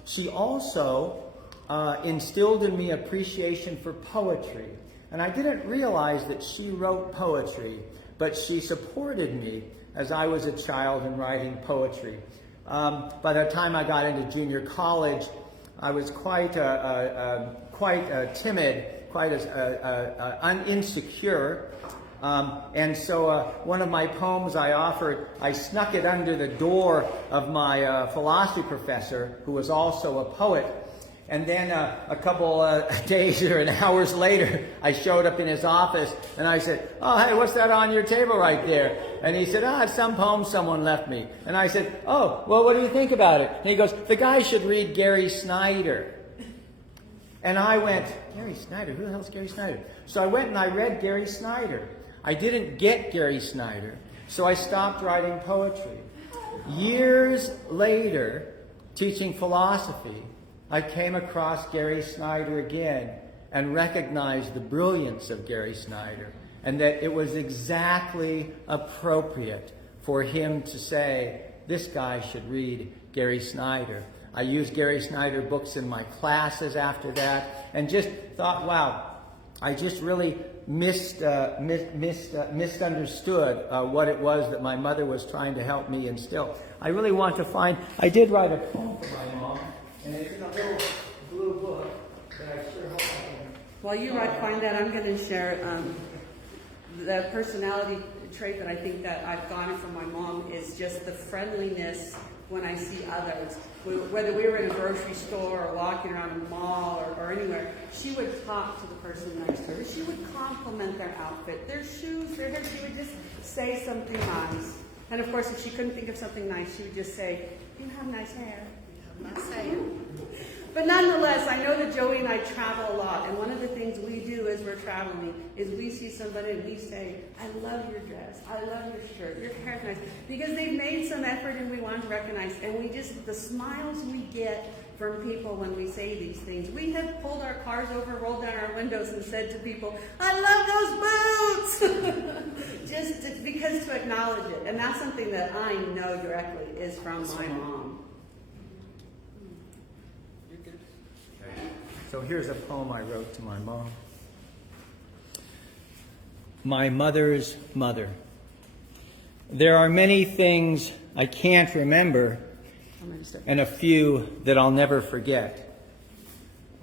She also instilled in me appreciation for poetry. And I didn't realize that she wrote poetry, but she supported me as I was a child in writing poetry. By the time I got into junior college, I was quite timid, quite insecure. And so one of my poems I snuck it under the door of my philosophy professor, who was also a poet. And then a couple days or hours later, I showed up in his office and I said, "Oh, hey, what's that on your table right there?" And he said, "It's some poem someone left me." And I said, "Oh, well, what do you think about it?" And he goes, "The guy should read Gary Snyder." And I went, "Gary Snyder? Who the hell's Gary Snyder?" So I went and I read Gary Snyder. I didn't get Gary Snyder, so I stopped writing poetry. Years later, teaching philosophy, I came across Gary Snyder again and recognized the brilliance of Gary Snyder, and that it was exactly appropriate for him to say, this guy should read Gary Snyder. I used Gary Snyder books in my classes after that, and just thought, wow, I just really misunderstood what it was that my mother was trying to help me instill. I really want to find, I did write a poem for my mom, and it's in a little blue book that I sure hope I can. While you find that, I'm going to share the personality trait that I think that I've gotten from my mom is just the friendliness when I see others. Whether we were in a grocery store or walking around a mall or anywhere, she would talk to the person next to her. She would compliment their outfit, their shoes, their hair. She would just say something nice. And of course, if she couldn't think of something nice, she would just say, "You have nice hair." But nonetheless, I know that Joey and I travel a lot, and one of the things we do as we're traveling is we see somebody and we say, "I love your dress, I love your shirt, your hair's nice," because they've made some effort and we want to recognize, and the smiles we get from people when we say these things. We have pulled our cars over, rolled down our windows and said to people, "I love those boots!" just because to acknowledge it. And that's something that I know directly is from my mom. So here's a poem I wrote to my mom. My mother's mother. There are many things I can't remember, and a few that I'll never forget.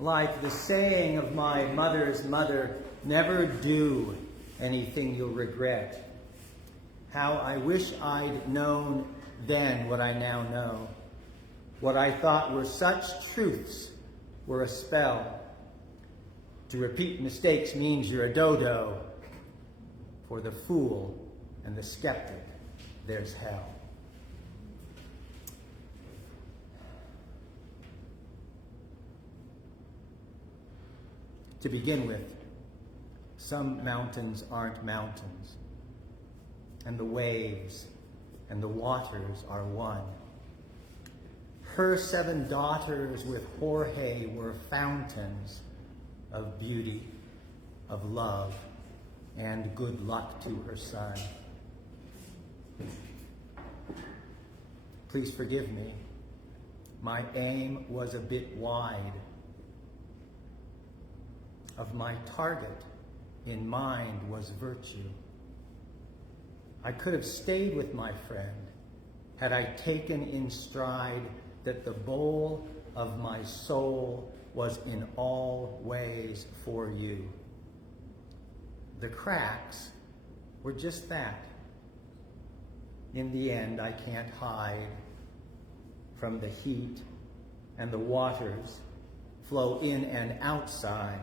Like the saying of my mother's mother, "Never do anything you'll regret." How I wish I'd known then what I now know. What I thought were such truths were a spell. To repeat mistakes means you're a dodo. For the fool and the skeptic, there's hell. To begin with, some mountains aren't mountains, and the waves and the waters are one. Her 7 daughters with Jorge were fountains of beauty, of love, and good luck to her son. Please forgive me. My aim was a bit wide. Of my target in mind was virtue. I could have stayed with my friend had I taken in stride that the bowl of my soul was in all ways for you. The cracks were just that. In the end, I can't hide from the heat, and the waters flow in and outside.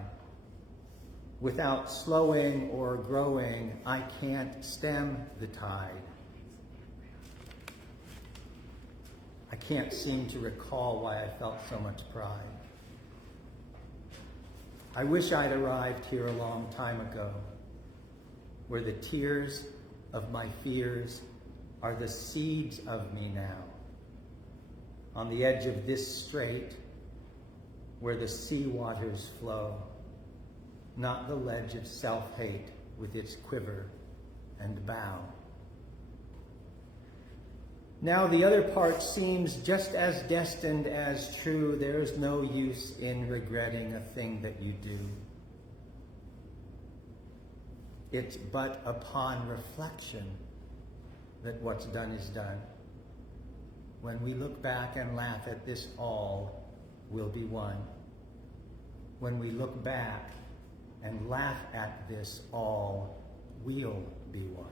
Without slowing or growing, I can't stem the tide. I can't seem to recall why I felt so much pride. I wish I'd arrived here a long time ago, where the tears of my fears are the seeds of me now, on the edge of this strait where the sea waters flow, not the ledge of self-hate with its quiver and bow. Now the other part seems just as destined as true. There's no use in regretting a thing that you do. It's but upon reflection that what's done is done. When we look back and laugh at this, all will be one. When we look back and laugh at this, all will be one.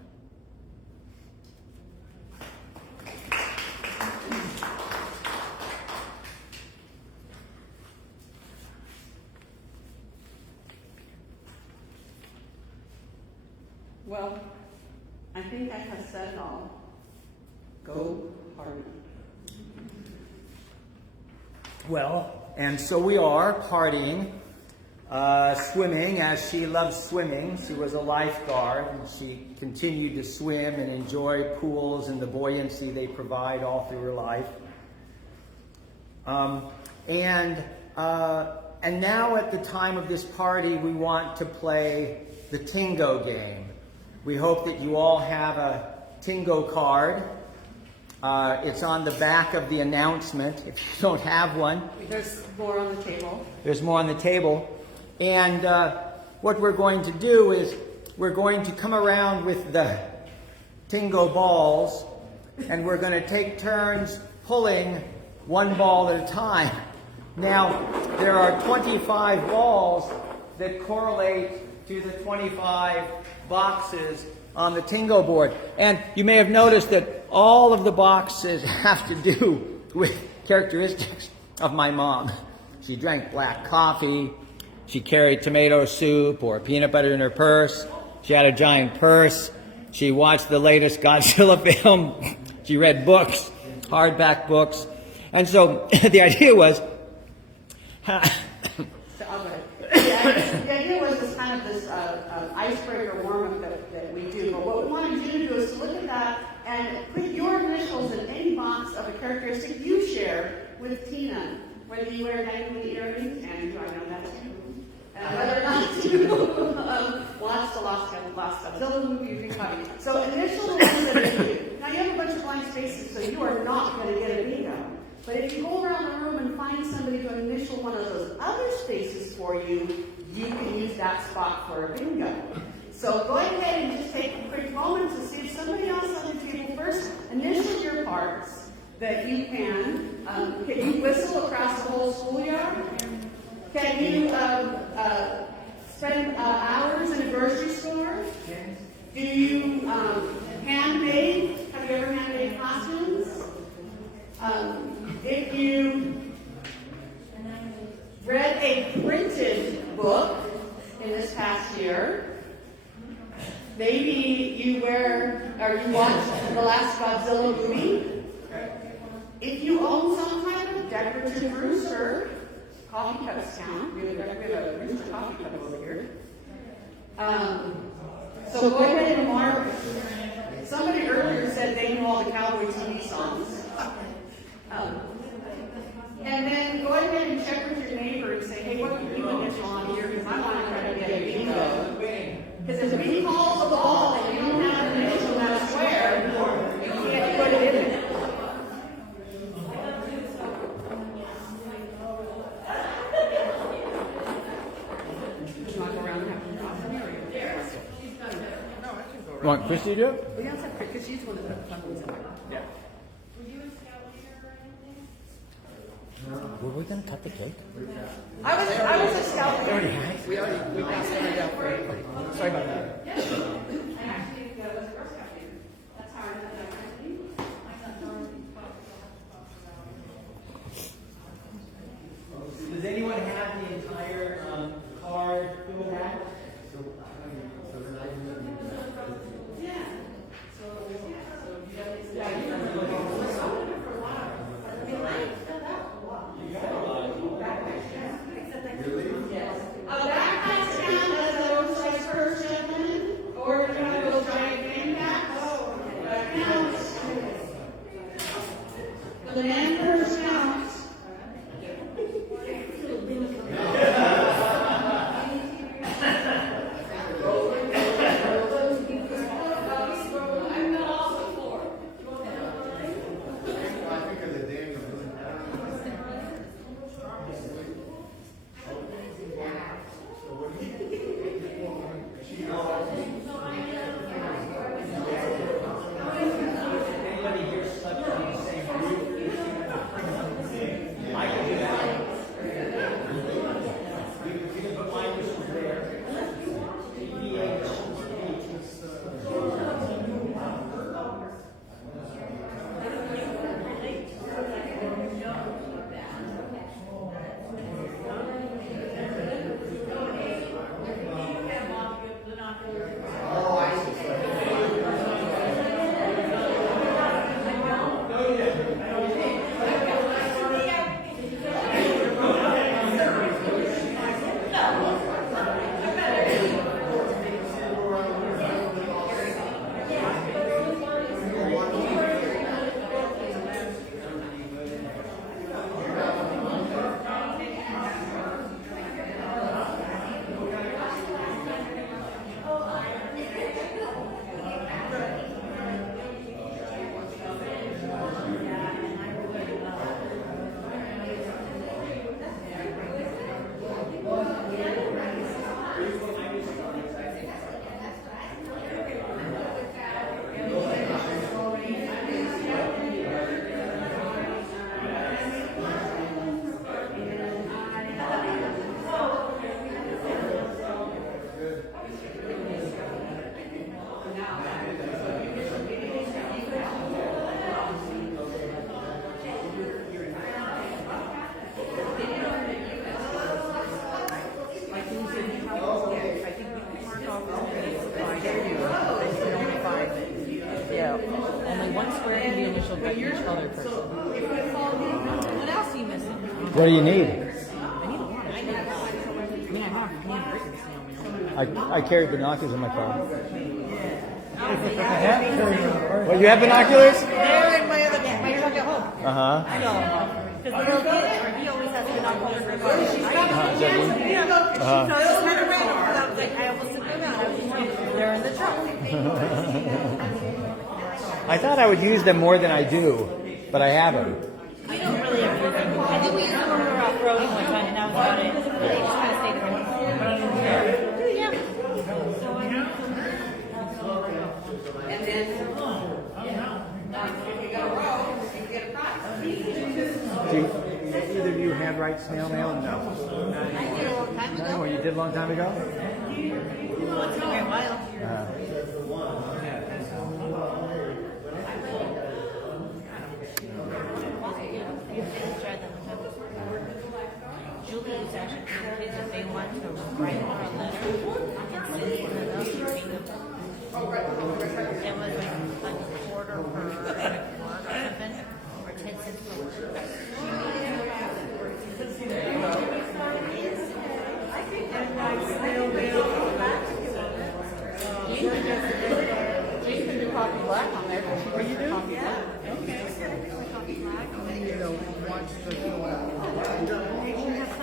Well, I think I have said it all. Go Harvey. Well, and so we are partying, swimming as she loves swimming. She was a lifeguard, and she continued to swim and enjoy pools and the buoyancy they provide all through her life. And now at the time of this party, we want to play the Tingo game. We hope that you all have a Tingo card. It's on the back of the announcement if you don't have one. There's more on the table. There's more on the table. And what we're going to do is we're going to come around with the Tingo balls, and we're going to take turns pulling one ball at a time. Now, there are 25 balls that correlate to the 25 boxes on the Tingo board. And you may have noticed that all of the boxes have to do with characteristics of my mom. She drank black coffee. She carried tomato soup or peanut butter in her purse. She had a giant purse. She watched the latest Godzilla film. She read books, hardback books. And so the idea was... The idea was this kind of this icebreaker warm-up that we do. But what we wanted you to do is to look at that and put your initials in any box of a characteristic you share with Tina. Whether you wear dangly earrings, and I know that too. And whether or not you watch the last Godzilla movie, you think about it. So initial the ones that are you. Now you have a bunch of blank spaces, so you are not going to get a bingo. But if you go around the room and find somebody to initial one of those other spaces for you, you can use that spot for a bingo. So go ahead and just take a quick moment to see if somebody else on the table first initial your parts that you can. Can you whistle across the whole schoolyard? Can you spend hours in a grocery store? Do you handmade? Have you ever handmade costumes? If you read a printed book in this past year, maybe you watched the last Godzilla movie. If you own some kind of decorative rooster, coffee cups count. We have a rooster coffee cup over here. So go ahead and mark. Somebody earlier said they knew all the cowboy TV songs. And then go ahead and check with your neighbor and say, hey, what can you initial on here? Because I want to try to get a bingo. Because if we call the ball and you don't have an initial on a square, you can't put it in it. You want to go around and have a process? You want Christy to do it? We have to, because she's one of the fun ones in there. Yeah. Were we going to cut the cake? I was a scout leader. We passed every out for everybody. Sorry about that. I actually was a Girl Scout leader. That's how I know that Does anyone have the entire card filled out? What do you need? I need a lot. I mean, I have written snail mail. I carry binoculars in my car. Well, you have binoculars? They're in my truck at home. Uh-huh. Because the little kid, he always has binoculars in the car. Is that you? So it's just kind of random. I was like, I almost took them out. I was just they're in the truck. I thought I would use them more than I do, but I haven't. We don't really have to. I think we used them when we were off-roading one time, and that was about it. They just kind of stayed there. Yeah. And then, if you go row, you get a prize. Do either of you handwrite snail mail? No. I did a long time ago. Oh, you did a long time ago? Once in a while. Julie is actually telling kids if they want to write her a letter and send it to them, between them. It was like a quarter per word or something, or 10 cents per word. You can do coffee black on there. Oh, you do? Yeah.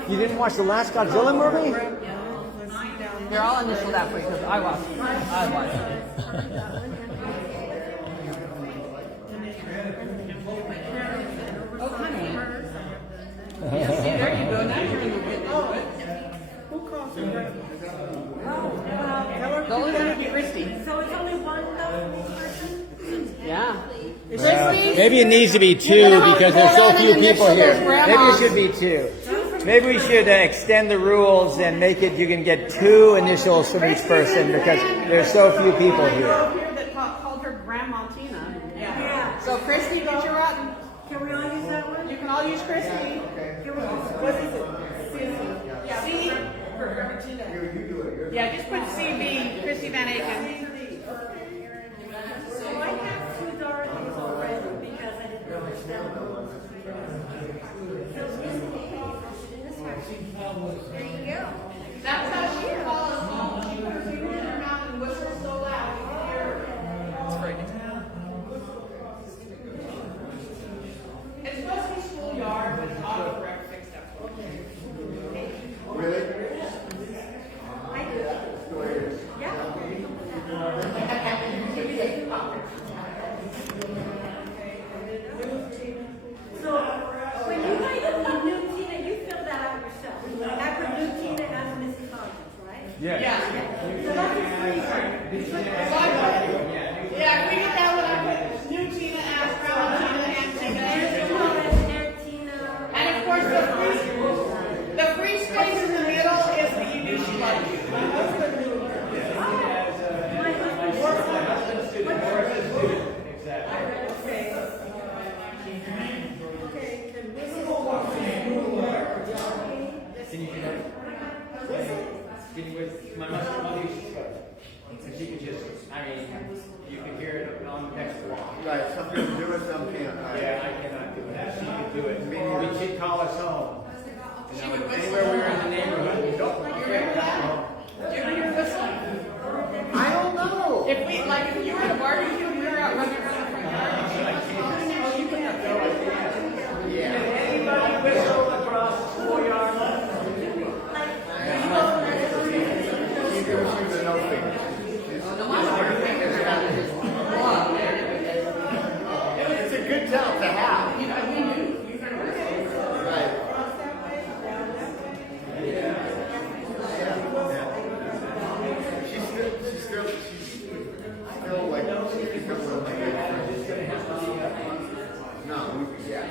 You didn't watch the last Godzilla movie? They're all initialed that way because I watched it. Oh, honey. There you go. Now you're in the good. Those are Christy. So it's only one person? Yeah. Maybe it needs to be two because there's so few people here. Maybe it should be two. Maybe we should extend the rules and make it you can get 2 initials from each person because there's so few people here. That called her Grandma Tina. Yeah. So Christy, get your rotten. Can we all use that one? You can all use Christy. What is it? C. Yeah, just put CB, Christy Van Aken. So I have 2 Dorothys already because I didn't understand the rules. So this there you go. That's how she calls home. She put her finger in her mouth and whistles so loud. You can hear her. It's frightening. It's supposed to be schoolyard, but it's autocorrect fixed up. Really? I do. Yeah. So when you write a new Tina, you fill that out yourself. After new Tina has Mrs. Hodges, right? Yeah. So that's a free one. Yeah, if we get that one, I put new Tina, ask Grandma Tina, and Tina. And of course, the free space in the middle is the initial. My husband knew. My mother used to cook. And she could just, I mean, you could hear it on the next block. Right, some people do it, some can't. Yeah, I cannot do that. She could do it. She'd call us home. You know, anywhere we were in the neighborhood, we don't. Do you remember that? Do you ever hear whistle? I don't know. If we, like, if you were at a barbecue and we were out running around the front yard, she put that there. Anybody whistle across the schoolyard? It's a good tell to have. Right. She's still like, she's become one of my good friends. No, yeah.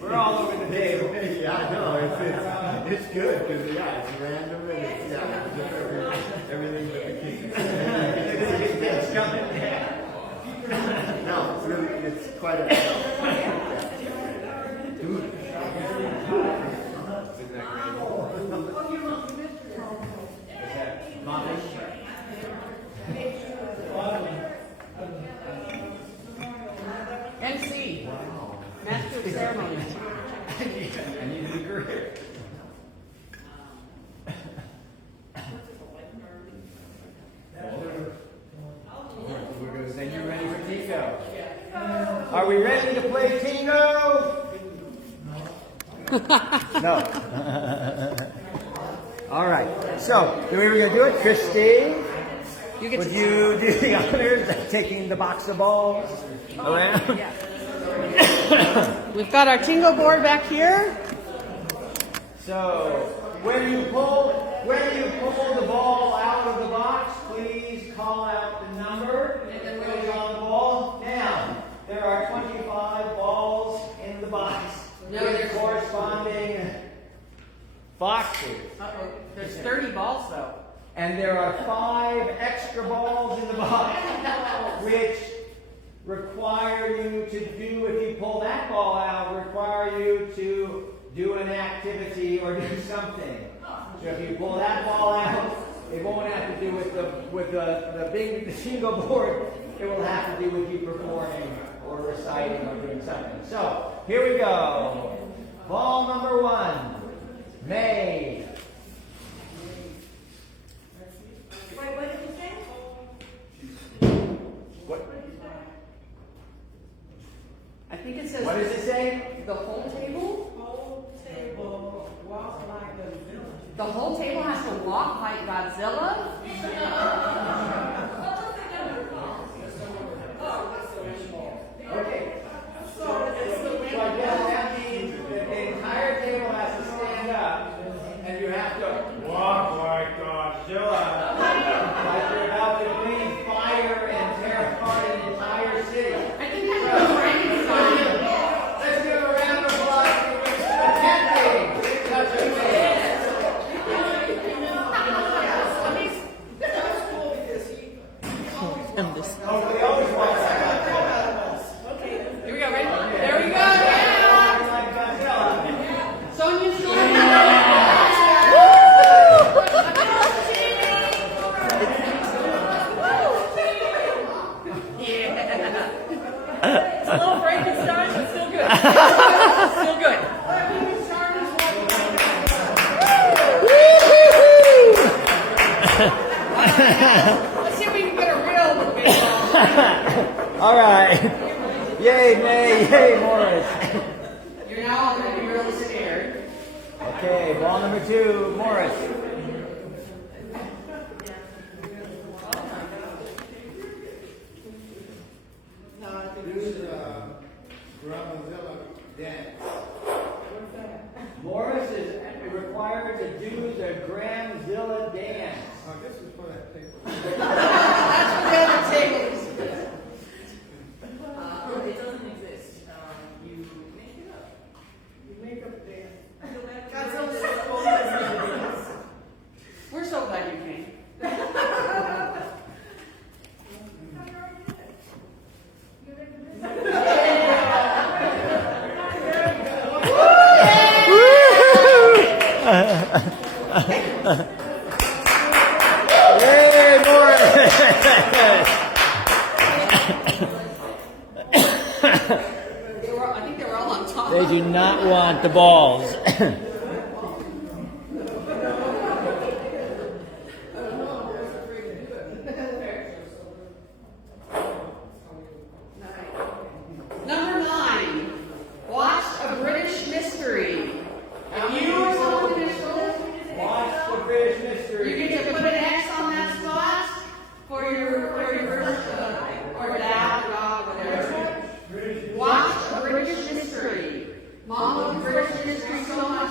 We're all over the table. Yeah, I know. It's good because it's random and it's everything but the keys. It's coming. No, it's really it's quite a. NC. Master of Ceremonies. I need a degree. Then you're ready for Tingo. Are we ready to play Tingo? No. All right. So, the way we're going to do it, Christine, You get would to you do the honors of taking the box of balls around? We've got our Tingo board back here. So, when you pull the ball out of the box, please call out the number that goes on the ball. Now, there are 25 balls in the box with corresponding boxes. Uh-oh. There's 30 balls, though. And there are 5 extra balls in the box, which require you to do, if you pull that ball out, require you to do an activity or do something. So if you pull that ball out, it won't have to do with the single board. It will have to do with you performing or reciting or doing something. So here we go. Ball number 1. May. Wait, what did you say? What? I think it says What does it say? the whole table. The whole table has to walk like Godzilla? Okay. So I guess that means that the entire table has to stand up, and you have to walk like Godzilla, like you're about to breathe fire and tear apart an entire city. I think that's Frankenstein. Let's give a round of applause for attempting such a thing. Oh, we always walk like Godzilla. Here we go, ready? There we go. Walk like Godzilla. Sonia's going. It's a little Frankenstein, but still good. Still good. Let's see if we can get a real baseball. All right. Yay, May. Yay, Morris. You're now all going to be really scared. Okay, ball number 2, Morris. Gramazilla dance. Morris is required to do the Gramzilla dance. Oh, this is for that table. That's what the other table is. It doesn't exist. You make it up. You make up dance. We're so glad you came. Yay, Morris. I think they were all on top. They do not want the balls. Number 9. Watch a British mystery. If you are someone in this room, Watch the British mystery. you get to put an X on that spot for your British or dad, whatever. Watch a British mystery. Mom loves British mystery so much.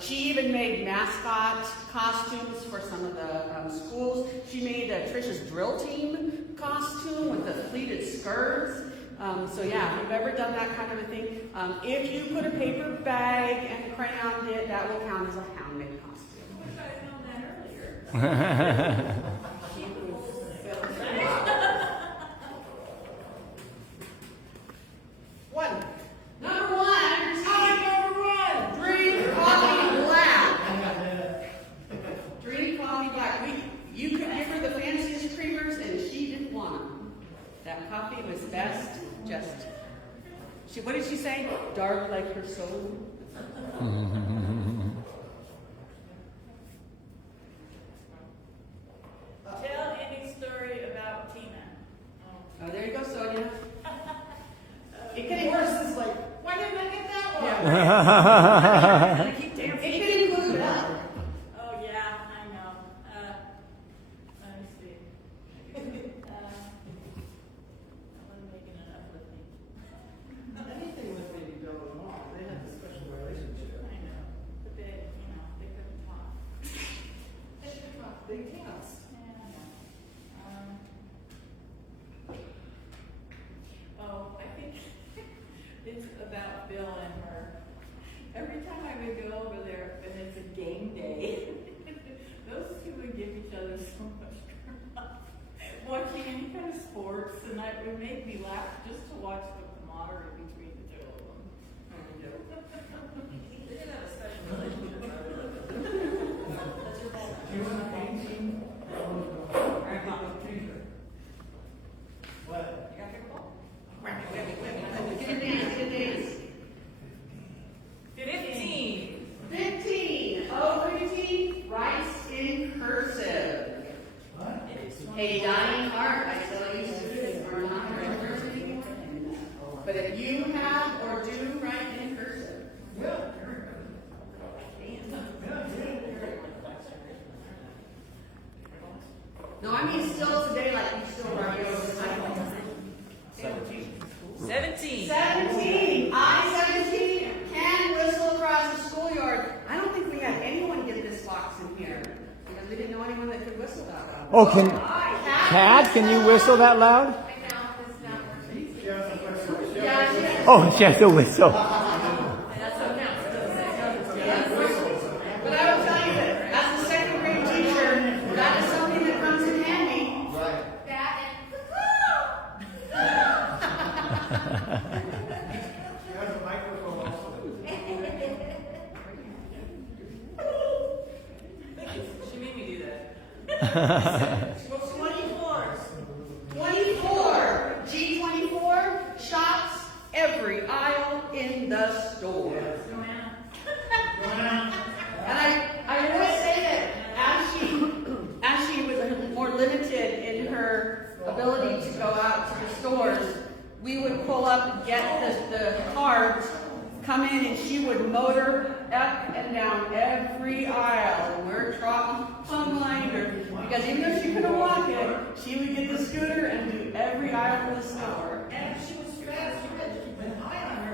She even made mascot costumes for some of the schools. She made Trisha's drill team costume with the pleated skirts. So yeah, if you've ever done that kind of a thing, if you put a paper bag and crayoned it, that will count as a handmade costume. I wish I had known that earlier. One. Number one. Drink coffee black. Drink coffee black. You could give her the fanciest creamers and she didn't want them. That coffee was best just, what did she say? Dark like her soul. Tell any story about Tina. Oh, there you go, Sonia. It getting worse. It's like, why didn't I get that one? Yeah. Keep dancing. It could include that. Oh yeah, I know. Let me see. I wasn't making it up with me. Anything with baby Bill and Mom, they had a special relationship. I know, but they couldn't talk. They danced. I think it's about Bill and her. Every time I would go over there, and it's a game day, those two would give each other so much crap. Watching any kind of sports, and it would make me laugh just to watch the camaraderie between the two of them. They did have a special relationship. What? You got pickleball? Get a dance. 15. 15. Oh, 15. Writes in cursive. What? A dying heart, I tell you, are not regulars anymore. But if you have or do write in cursive, no, I mean still today, like you still write over the cycle. 17. 17. I-17 can whistle across the schoolyard. I don't think we had anyone get this box in here because we didn't know anyone that could whistle that loud. Oh, Kat, can you whistle that loud? Yeah, Oh, she has a whistle. That's what counts. but I will tell you that as a second grade teacher, that is something that comes in handy. Right. That She has a microphone also. She made me do that. 24. G24 shops every aisle in the store. And I will say that as she was more limited in her ability to go out to the stores, we would pull up and get the cart, come in, and she would motor up and down every aisle. And we're trotting behind her because even though she couldn't walk it, she would get the scooter and do every aisle of the store. And if she was fast, you had to keep an eye on her.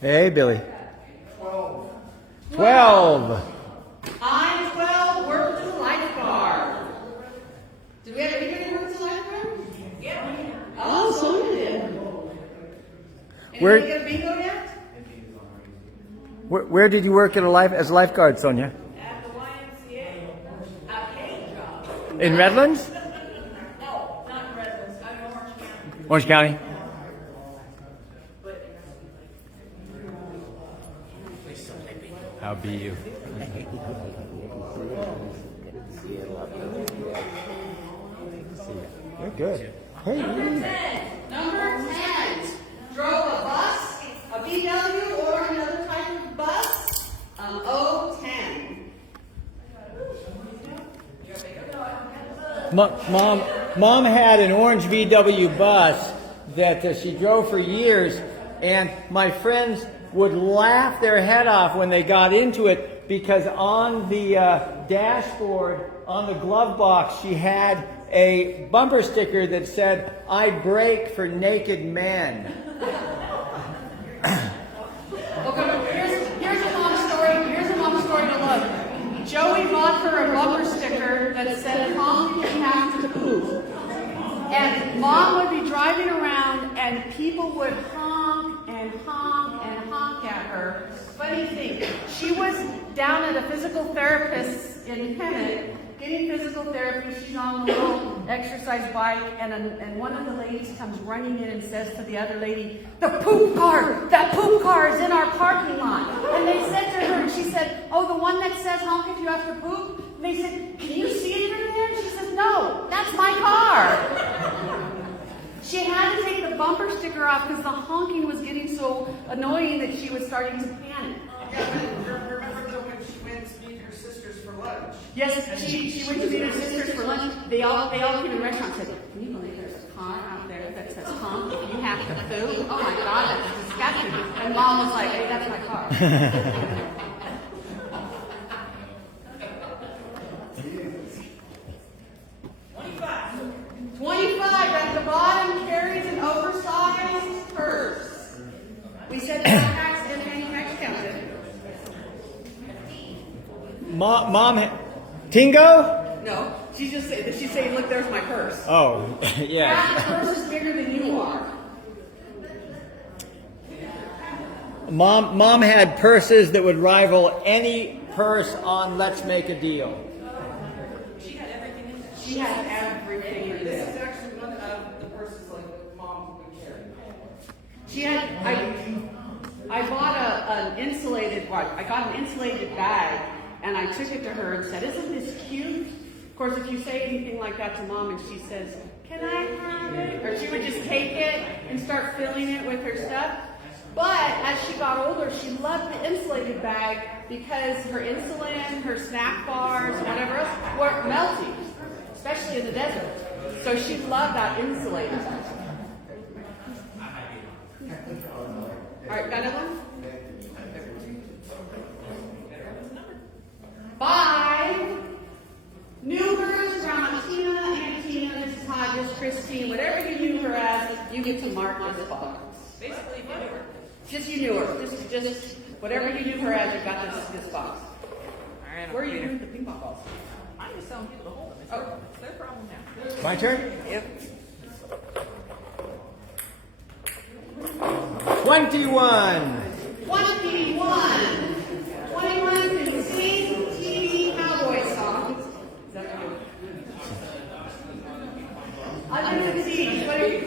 Hey, Billy. 12. 12. I'm 12, worked as a lifeguard. Did we have anybody work as a lifeguard? Yeah. Oh, someone did. Where- Anybody get a bingo yet? Where did you work as a lifeguard, Sonia? At the YMCA, a paid job. In Redlands? No, not in Redlands, I'm in Orange County. Orange County? How be you? You're good. Hey, Number 10. Drove a bus, a VW, or another type of bus. 010. Mom had an orange VW bus that she drove for years, and my friends would laugh their head off when they got into it because on the dashboard, on the glove box, she had a bumper sticker that said, "I brake for naked men." Okay, here's a mom story. Here's a mom story to love. Joey bought her a bumper sticker that said, "Honk if you have to poop." And mom would be driving around and people would honk and honk and honk at her. Funny thing, she was down at a physical therapist in Hemet getting physical therapy. She's on a little exercise bike, and one of the ladies comes running in and says to the other lady, "The poop car! That poop car is in our parking lot." And they said to her, and she said, "Oh, the one that says honk if you have to poop?" And they said, "Can you see it from there?" And she says, "No, that's my car." She had to take the bumper sticker off because the honking was getting so annoying that she was starting to panic. Remember when she went to meet her sisters for lunch? Yes, she went to meet her sisters for lunch. They all came in the restaurant and said, "Can you believe there's a car out there that says honk if you have to poop?" Oh my God, that's disgusting. And mom was like, "Hey, that's my car." 25 at the bottom carries an oversized purse. We said backpacks and fanny packs counted. Mom, Tingo? No, she's saying, "Look, there's my purse." Oh, yeah. That purse is bigger than you are. Mom had purses that would rival any purse on Let's Make a Deal. She had everything in there. She had everything in This is there. actually one of the purses like mom would carry. She had. I bought an insulated. Well, I got an insulated bag, and I took it to her and said, "Isn't this cute?" Of course, if you say anything like that to mom, and she says, "Can I have it?" or she would just take it and start filling it with her stuff. But as she got older, she loved the insulated bag because her insulin, her snack bars, whatever else, were melting, especially in the desert. So she loved that insulated bag. All right, got another one? 5. Newbers, Grandma Tina, Mrs. Hodges, Christine, whatever you knew her as, you get to mark this box. Basically, if you knew her. Just you knew her. Just whatever you knew her as, you got this box. All right, Where are you doing the ping pong balls? I'm just telling people to hold them. It's their problem now. My turn? Yep. 21. 21 can sing TV cowboy songs. Is that what I'm going to see. What are you?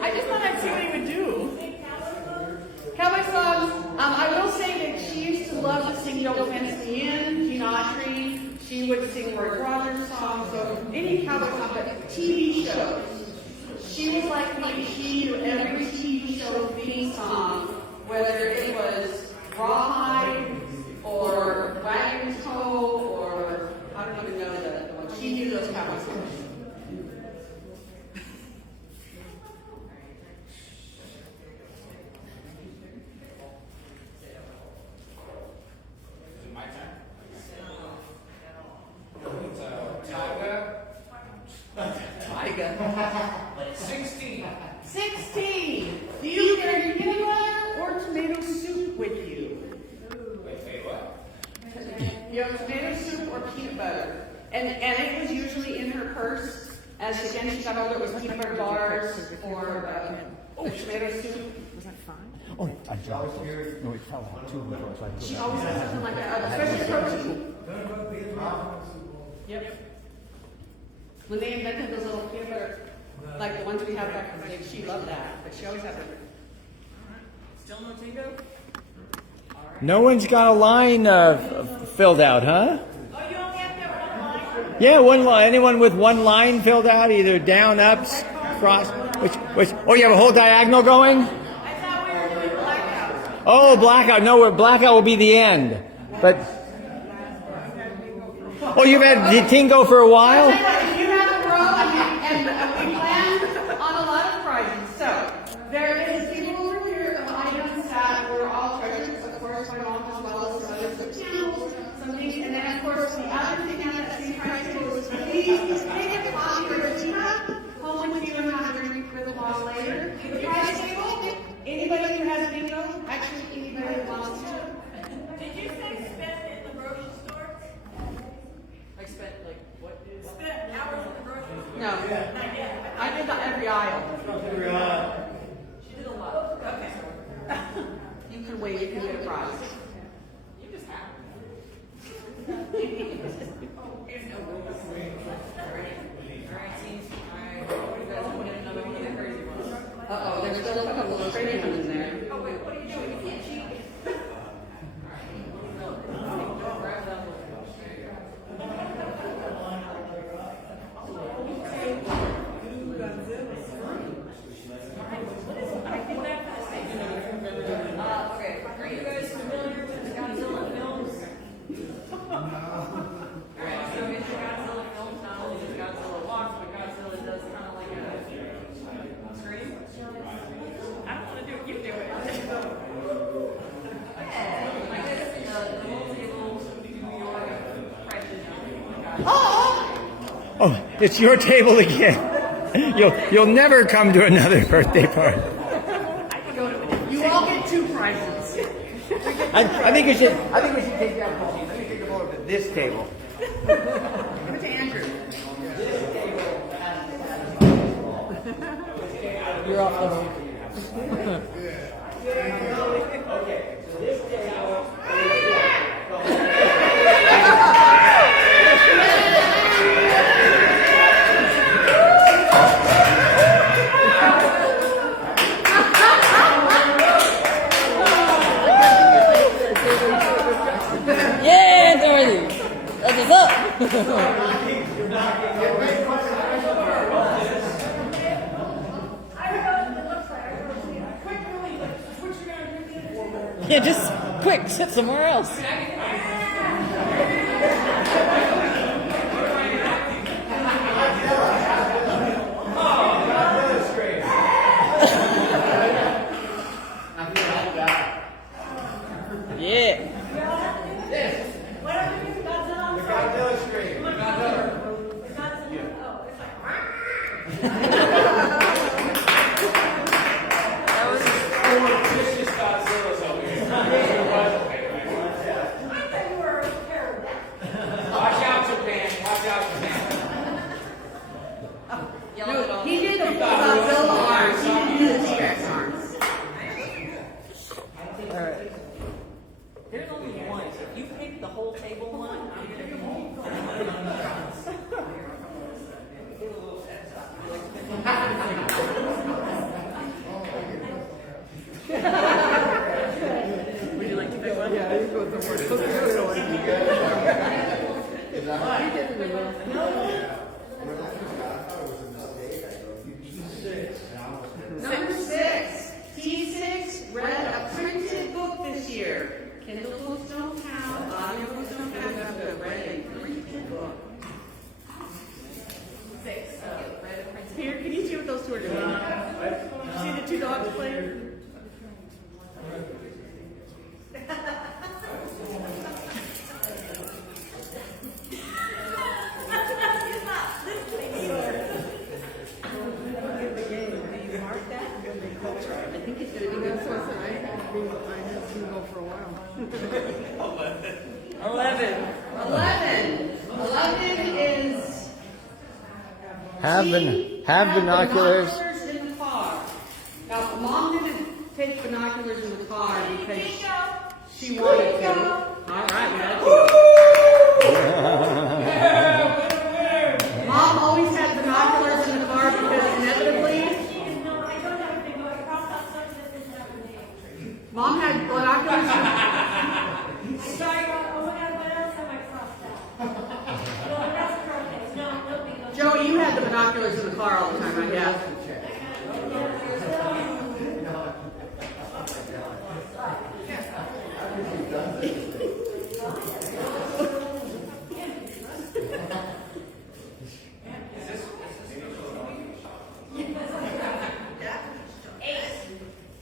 I just thought I'd see what he would do. Cowboy songs. I will say that she used to love to sing "Don't Fence Me In," Gene Autry. She would sing Roy Rogers songs. So any cowboy song, but TV shows. She was like me. She knew every TV show theme song, whether it was Rawhide or Wagon Toe or I don't even know the one. She knew those cowboy songs. Tyga. 16. Do you carry peanut butter or tomato soup with you? Wait, what? You have tomato soup or peanut butter. And it was usually in her purse. As again she got older, it was peanut butter bars or tomato soup. Was that fun? Oh, I dropped it. No, it fell out too before, so I put She it always has something like that, especially protein. Yep. When they invented those little peanut butter, like the ones we have back in the day, she loved that. But she always had them. Still no Tingo? No one's got a line filled out, huh? Oh, you only have to have one line? Yeah, one line. Anyone with one line filled out, either down, up, cross? Which? Oh, you have a whole diagonal going? I thought we were doing blackout. Oh, blackout. No, blackout will be the end. But oh, you've had Tingo for a while? You have a row, and we plan on a lot of prizes. So there is a table over here of items that were all treasured, of course, by mom as well as some other of course, the other thing on that same price table is please take a coffee or a teacup home with you and have a drink for the ball later. The price table, anybody who has bingo, actually anybody who wants to. Did you say spend in the grocery store? I spent like what? Spend hours in the grocery store? No, Not yet. I did every aisle. She did a lot. Okay. You can wait, you can get a prize. You just have. There's no rules. Alright, teams. Alright, you guys want to get another one of the crazy ones? Uh-oh, there's still a couple of crazy ones in there. Oh, wait, what are you doing? You can't cheat. Grab that one. Okay, are you guys familiar with the Godzilla films? Alright, so in the Godzilla films, not only does Godzilla walk, but Godzilla does kind of like a scream. I don't want to do it, you do it. I guess the whole table do your impression of Godzilla. Oh, it's your table again. You'll never come to another birthday party. You all get 2 prizes. I think we should take that ball. Let me take the ball to this table. Give it to Andrew. You're off the hook. Yeah, Dorothy. That's what's up. Yeah, just quick, sit somewhere else. Yeah. What are we doing? Godzilla? The Godzilla scream. Oh, it's like, I thought you were terrible. Watch out, Japan. Watch out, Japan. No, he did the full Godzilla arms. He didn't do the T-Rex arms. Alright. There's only one. If you pick the whole table one, I'm gonna come home. Would you like to pick one? Yeah, you go with the word. Number 6. T6 read a printed book this year. Kindle books don't count. Audio books don't count. You have to read a printed book. 6. Read a printed. Here, can you see what those 2 are doing? Did you see the 2 dogs playing? He's not listening either. I think it's going to be good. So I have to go for a while. 11. 11 is Have binoculars. binoculars in the car. Now, Mom didn't take binoculars in the car because she wanted to. All right, we got Mom always had binoculars in the car because inevitably No, I don't have a big book. I crossed out something that doesn't have a name. Mom had binoculars. Sorry, what else have I crossed out? No, that's okay. No big deal. Joey, you had the binoculars in the car all the time, right? Yeah.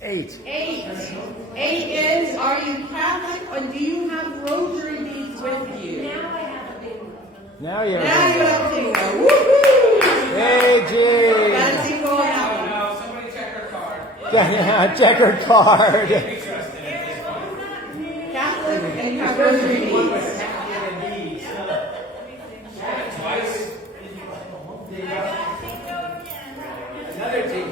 Eight. 8 is, are you Catholic or do you have rosary beads with you? Now I have Now you Now you have have Tingo. Woohoo! Hey, Gene. Got Tingo on that No, somebody check her card. Yeah, checkered card. one. Catholic and conversion needs. Twice. Another team.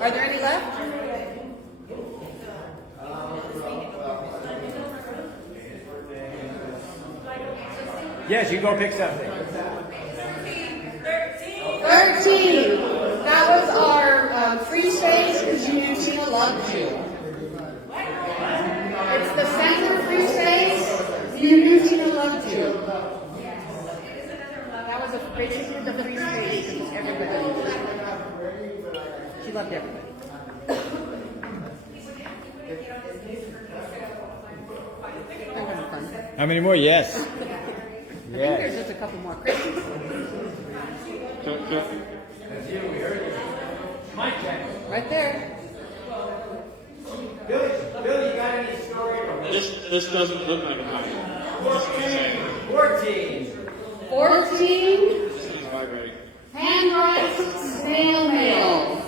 Are there any left? Yes, you go pick something. 13. That was our free space because you knew Tina loved you. It's the center free space. You knew Tina loved you. That was basically the free space because everybody. She loved everybody. That wasn't fun. How many more? Yes. I think Yes. there's just a couple more. Christeene. Right there. Billy, you got any story? This doesn't look like a mic. 14. 14. This is vibrating. Handwrite snail mail.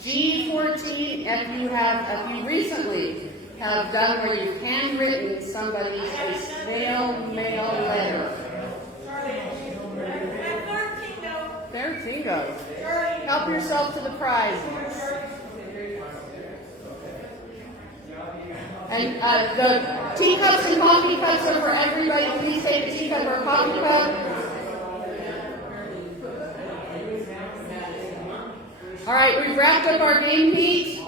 G14. If you recently have done where you've handwritten somebody a snail mail letter. 13 goes. Help yourself to the prizes. And the teacups and coffee cups are for everybody. Please take a teacup or a coffee cup. All right, we've wrapped up our game, Pete.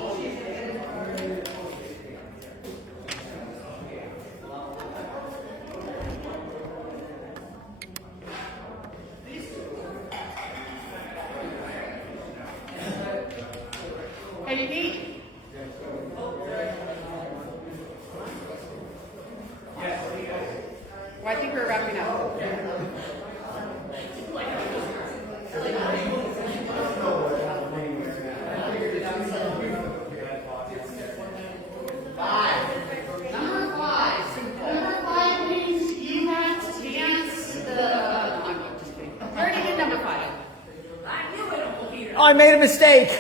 Hey, Pete. Well, I think we're wrapping up. Number five means you have to dance the. I'm just kidding. I already did number 5. Oh, I made a mistake.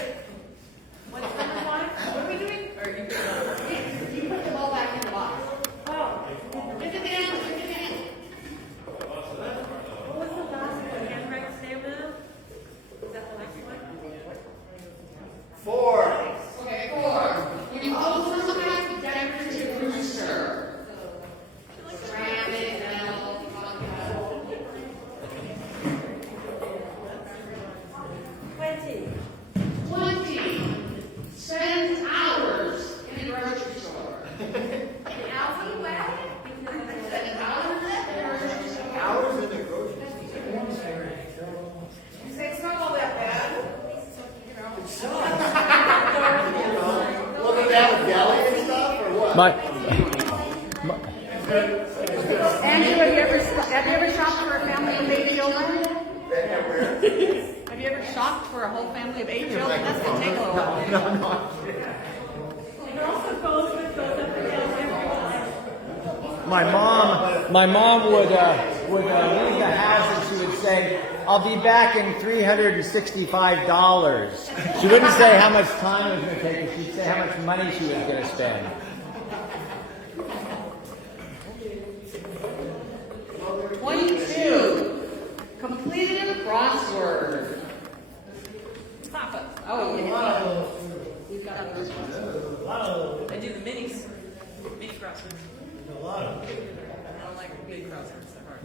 What are we doing? You put the ball back in the box. Oh. Look at the end. Look at the end. What was the last one? Handwrite snail mail? Is that the next one? 4. Okay, 4. We also have Denver to Rooster. Ceramic, metal, 20. Spend hours in a grocery store. An alleyway? Spend hours in a grocery store. Hours in the grocery store. You say it's not all that bad. Looking down the deli and stuff, or what? Andrew, have you ever shopped for a family of 8 children? Have you ever shopped for a whole family of 8 children? That's gonna take a little while. It also goes up and down every time. My mom would leave the house and she would say, "I'll be back in $365. She wouldn't say how much time it was going to take. She'd say how much money she was going to spend. 22. Completed a crossword. Papa. Oh, yeah. We've got those. I do the minis. Mini crosswords. I don't like big crosswords. They're hard.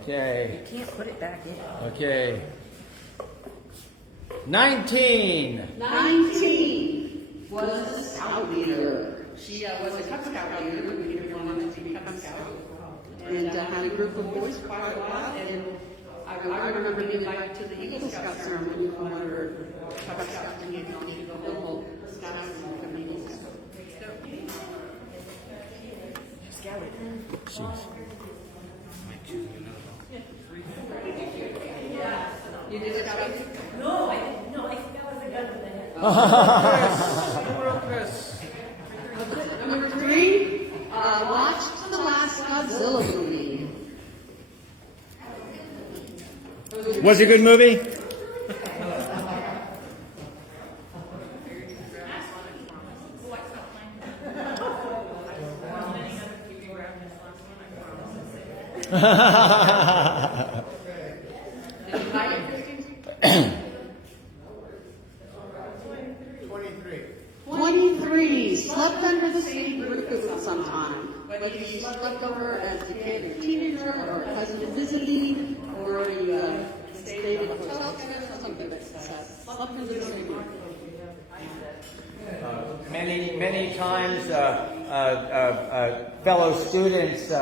Okay. You can't put it back in. Okay. 19. 19 was a scout leader. She was a Cub Scout leader. We never wanted to be Cub Scout. And had a group of boys for quite a while. And I remember being invited to the Eagle Scout ceremony when we were Cub Scouts and getting on to the whole Scouts and become Eagle Scouts. You did Scouting? No, I didn't. No, I think that was a gun in the head. Chris. Godzilla movie. Was it a good movie? Did you like it, Christine? 23. Slept under the same roof at some time. Whether you slept over as a kid or teenager, or a cousin visiting, or you stayed in a hotel together, something like that. Slept under the same roof. Many times fellow students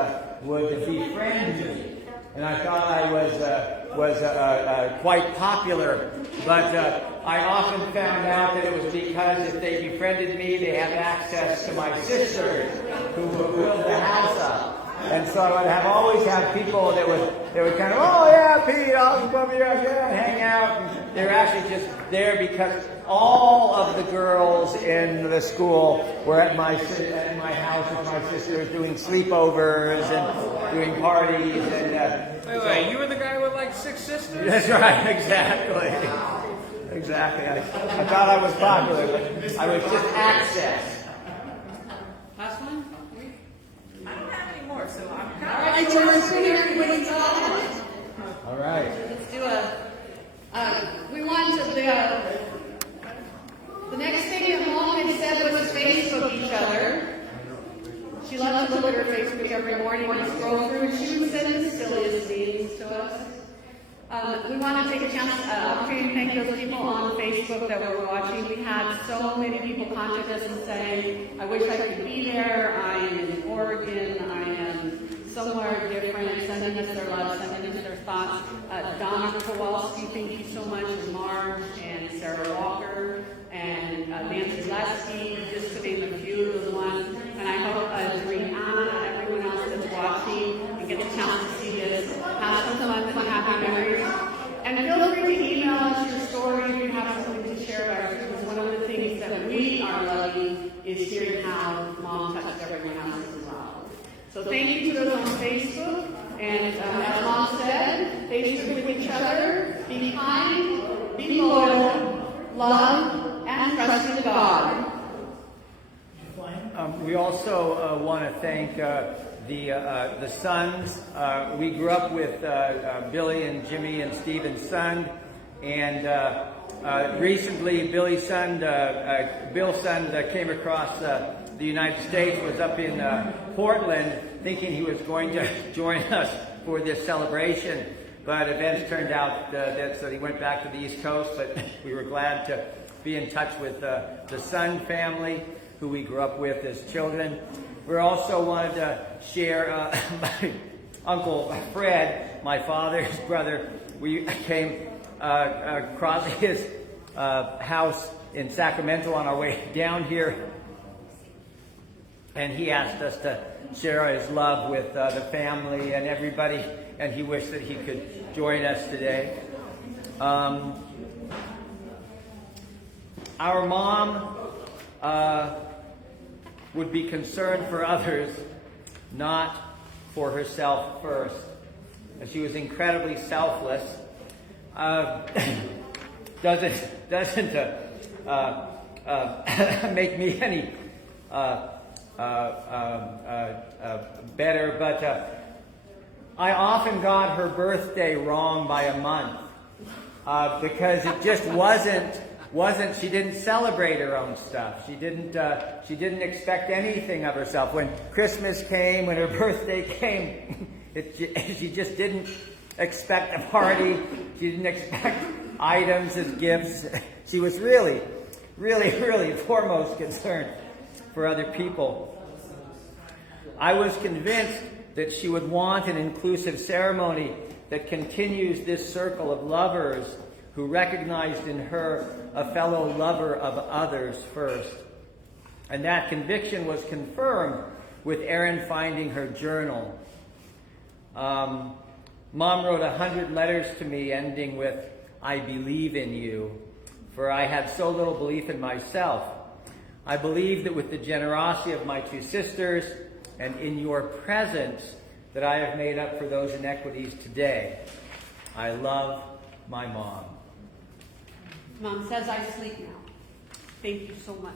would befriend me, and I thought I was quite popular, but I often found out that it was because if they befriended me, they had access to my sisters who would build the house up. And so I would always have people that would kind of, oh yeah, Pete, I'll come here and hang out. And they're actually just there because all of the girls in the school were at my house with my sisters doing sleepovers and doing parties. And Wait, you were the guy with like 6 sisters? That's right, exactly. Exactly. I thought I was popular, but I was just access. Last one? I don't have any more, so I'm kind All right, so we're assuming everybody's on. All right. Let's do we want to, the next thing that Mom had said was Facebook each other. She loved to look at her Facebook every morning and scroll through, and she would send the silliest things to us. We want to take a chance, opportunity to thank those people on Facebook that were watching. We had so many people contact us and say, I wish I could be there. I am in Oregon. I am somewhere different, sending us their love, sending us their thoughts. Donna Kowalski, thank you so much, and Marge, and Sarah Walker, and Nancy Lasky, just to name a few of the ones. And I hope Doreen Anna and everyone else that's watching and get the chance to see this, have some fun and happy memories. And feel free to email us your story if you have something to share about it, because one of the things that we are loving is hearing how Mom touched everyone else as well. So thank you to those on Facebook, and as Mom said, Facebook with each other, be kind, be loyal, love, and trust in God. We also want to thank the sons. We grew up with Billy and Jimmy and Stephen's son, and recently Bill's son came across the United States, was up in Portland, thinking he was going to join us for this celebration, but events turned out that so he went back to the East Coast. But we were glad to be in touch with the Sun family, who we grew up with as children. We also wanted to share my Uncle Fred, my father's brother. We came across his house in Sacramento on our way down here, and he asked us to share his love with the family and everybody, and he wished that he could join us today. Our mom would be concerned for others, not for herself first. She was incredibly selfless. Doesn't make me any better, but I often got her birthday wrong by a month because it just wasn't. She didn't celebrate her own stuff. She didn't expect anything of herself. When Christmas came, when her birthday came, she just didn't expect a party. She didn't expect items as gifts. She was really, really, really foremost concerned for other people. I was convinced that she would want an inclusive ceremony that continues this circle of lovers who recognized in her a fellow lover of others first. And that conviction was confirmed with Erin finding her journal. Mom wrote 100 letters to me ending with, "I believe in you," for I had so little belief in myself. I believe that with the generosity of my two sisters and in your presence, that I have made up for those inequities today. I love my mom. Mom says I sleep now. Thank you so much.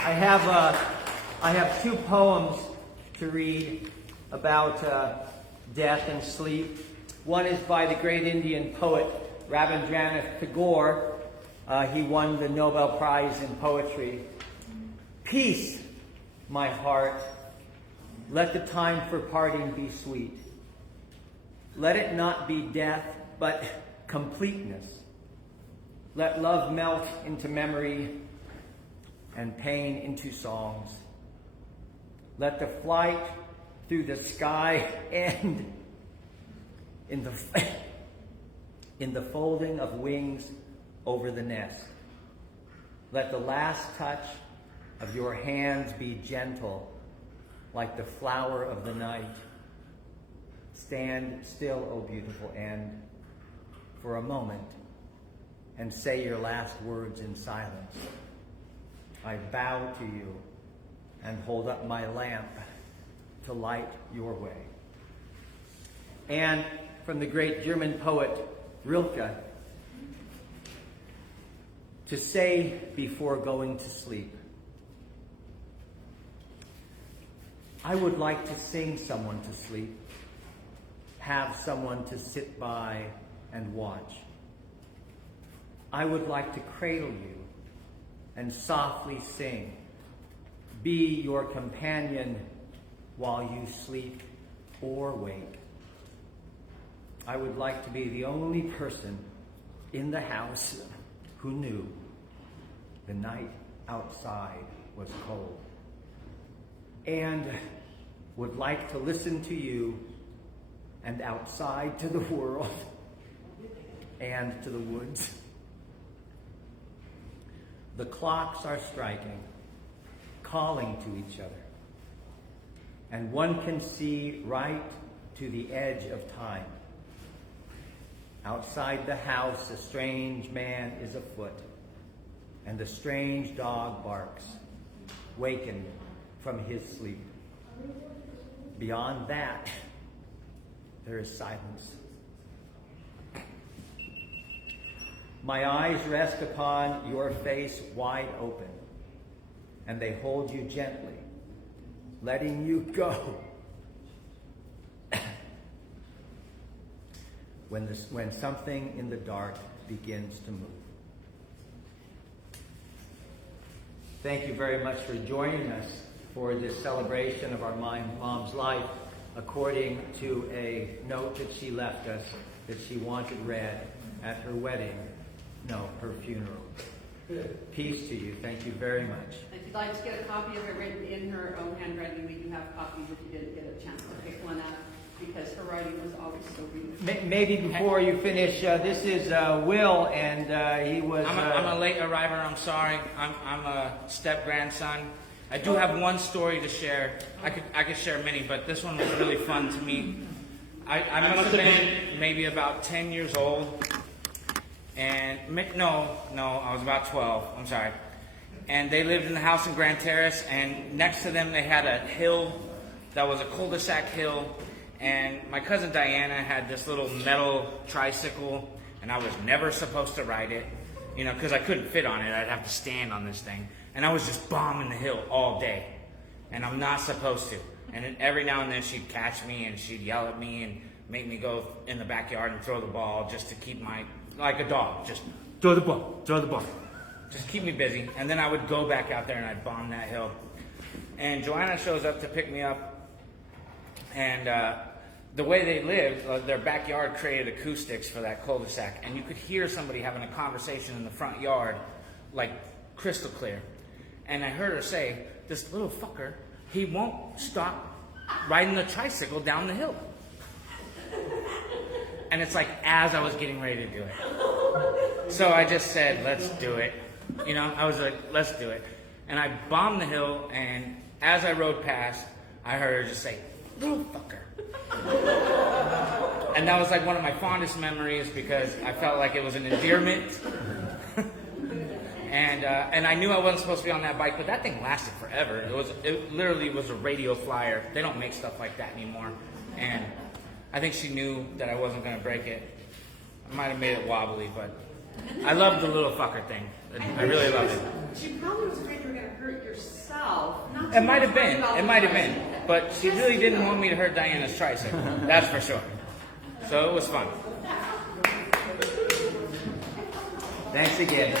I have two poems to read about death and sleep. One is by the great Indian poet Rabindranath Tagore. He won the Nobel Prize in Poetry. Peace, my heart. Let the time for parting be sweet. Let it not be death, but completeness. Let love melt into memory and pain into songs. Let the flight through the sky end in the folding of wings over the nest. Let the last touch of your hands be gentle, like the flower of the night. Stand still, O beautiful end, for a moment, and say your last words in silence. I bow to you and hold up my lamp to light your way. And from the great German poet Rilke, to say before going to sleep, I would like to sing someone to sleep, have someone to sit by and watch. I would like to cradle you and softly sing, be your companion while you sleep or wake. I would like to be the only person in the house who knew the night outside was cold, and would like to listen to you and outside to the world and to the woods. The clocks are striking, calling to each other, and one can see right to the edge of time. Outside the house, a strange man is afoot, and a strange dog barks, wakened from his sleep. Beyond that, there is silence. My eyes rest upon your face wide open, and they hold you gently, letting you go. When something in the dark begins to move. Thank you very much for joining us for this celebration of our mom's life, according to a note that she left us that she wanted read at her wedding. No, her funeral. Peace to you. Thank you very much. If you'd like to get a copy of it written in her own handwriting, we do have copies if you didn't get a chance to pick one up, because her writing was always so beautiful. Maybe before you finish, this is Will, and he was... I'm a late arriver, I'm sorry. I'm a step-grandson. I do have one story to share. I could share many, but this one was really fun to me. I must have been maybe about 10 years old. And no, I was about 12. I'm sorry. And they lived in the house in Grand Terrace, and next to them they had a hill that was a cul-de-sac hill. And my cousin Diana had this little metal tricycle, and I was never supposed to ride it, because I couldn't fit on it. I'd have to stand on this thing. And I was just bombing the hill all day, and I'm not supposed to. And then every now and then she'd catch me, and she'd yell at me and make me go in the backyard and throw the ball just to keep like a dog, just throw the ball, just keep me busy. And then I would go back out there and I'd bomb that hill. And Joanna shows up to pick me up, and the way they lived, their backyard created acoustics for that cul-de-sac, and you could hear somebody having a conversation in the front yard, like crystal clear. And I heard her say, this little fucker, he won't stop riding the tricycle down the hill. And it's like as I was getting ready to do it. So I just said, let's do it. I was like, let's do it. And I bombed the hill, and as I rode past, I heard her just say, little fucker. And that was like one of my fondest memories, because I felt like it was an endearment. And I knew I wasn't supposed to be on that bike, but that thing lasted forever. It literally was a radio flyer. They don't make stuff like that anymore. And I think she knew that I wasn't going to break it. I might have made it wobbly, but I love the little fucker thing. I really loved it. She probably was afraid you were going to hurt yourself. Not It might have been. It might have been. But she really didn't want me to hurt Diana's tricycle. That's for sure. So it was fun. Thanks again.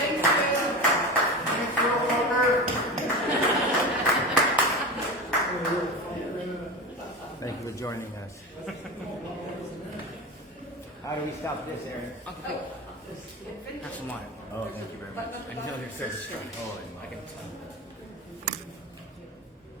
Thank you for joining us. How do we stop this, Aaron? Have some water. Oh, thank you very much. I know you're so strong. Oh, I can tell.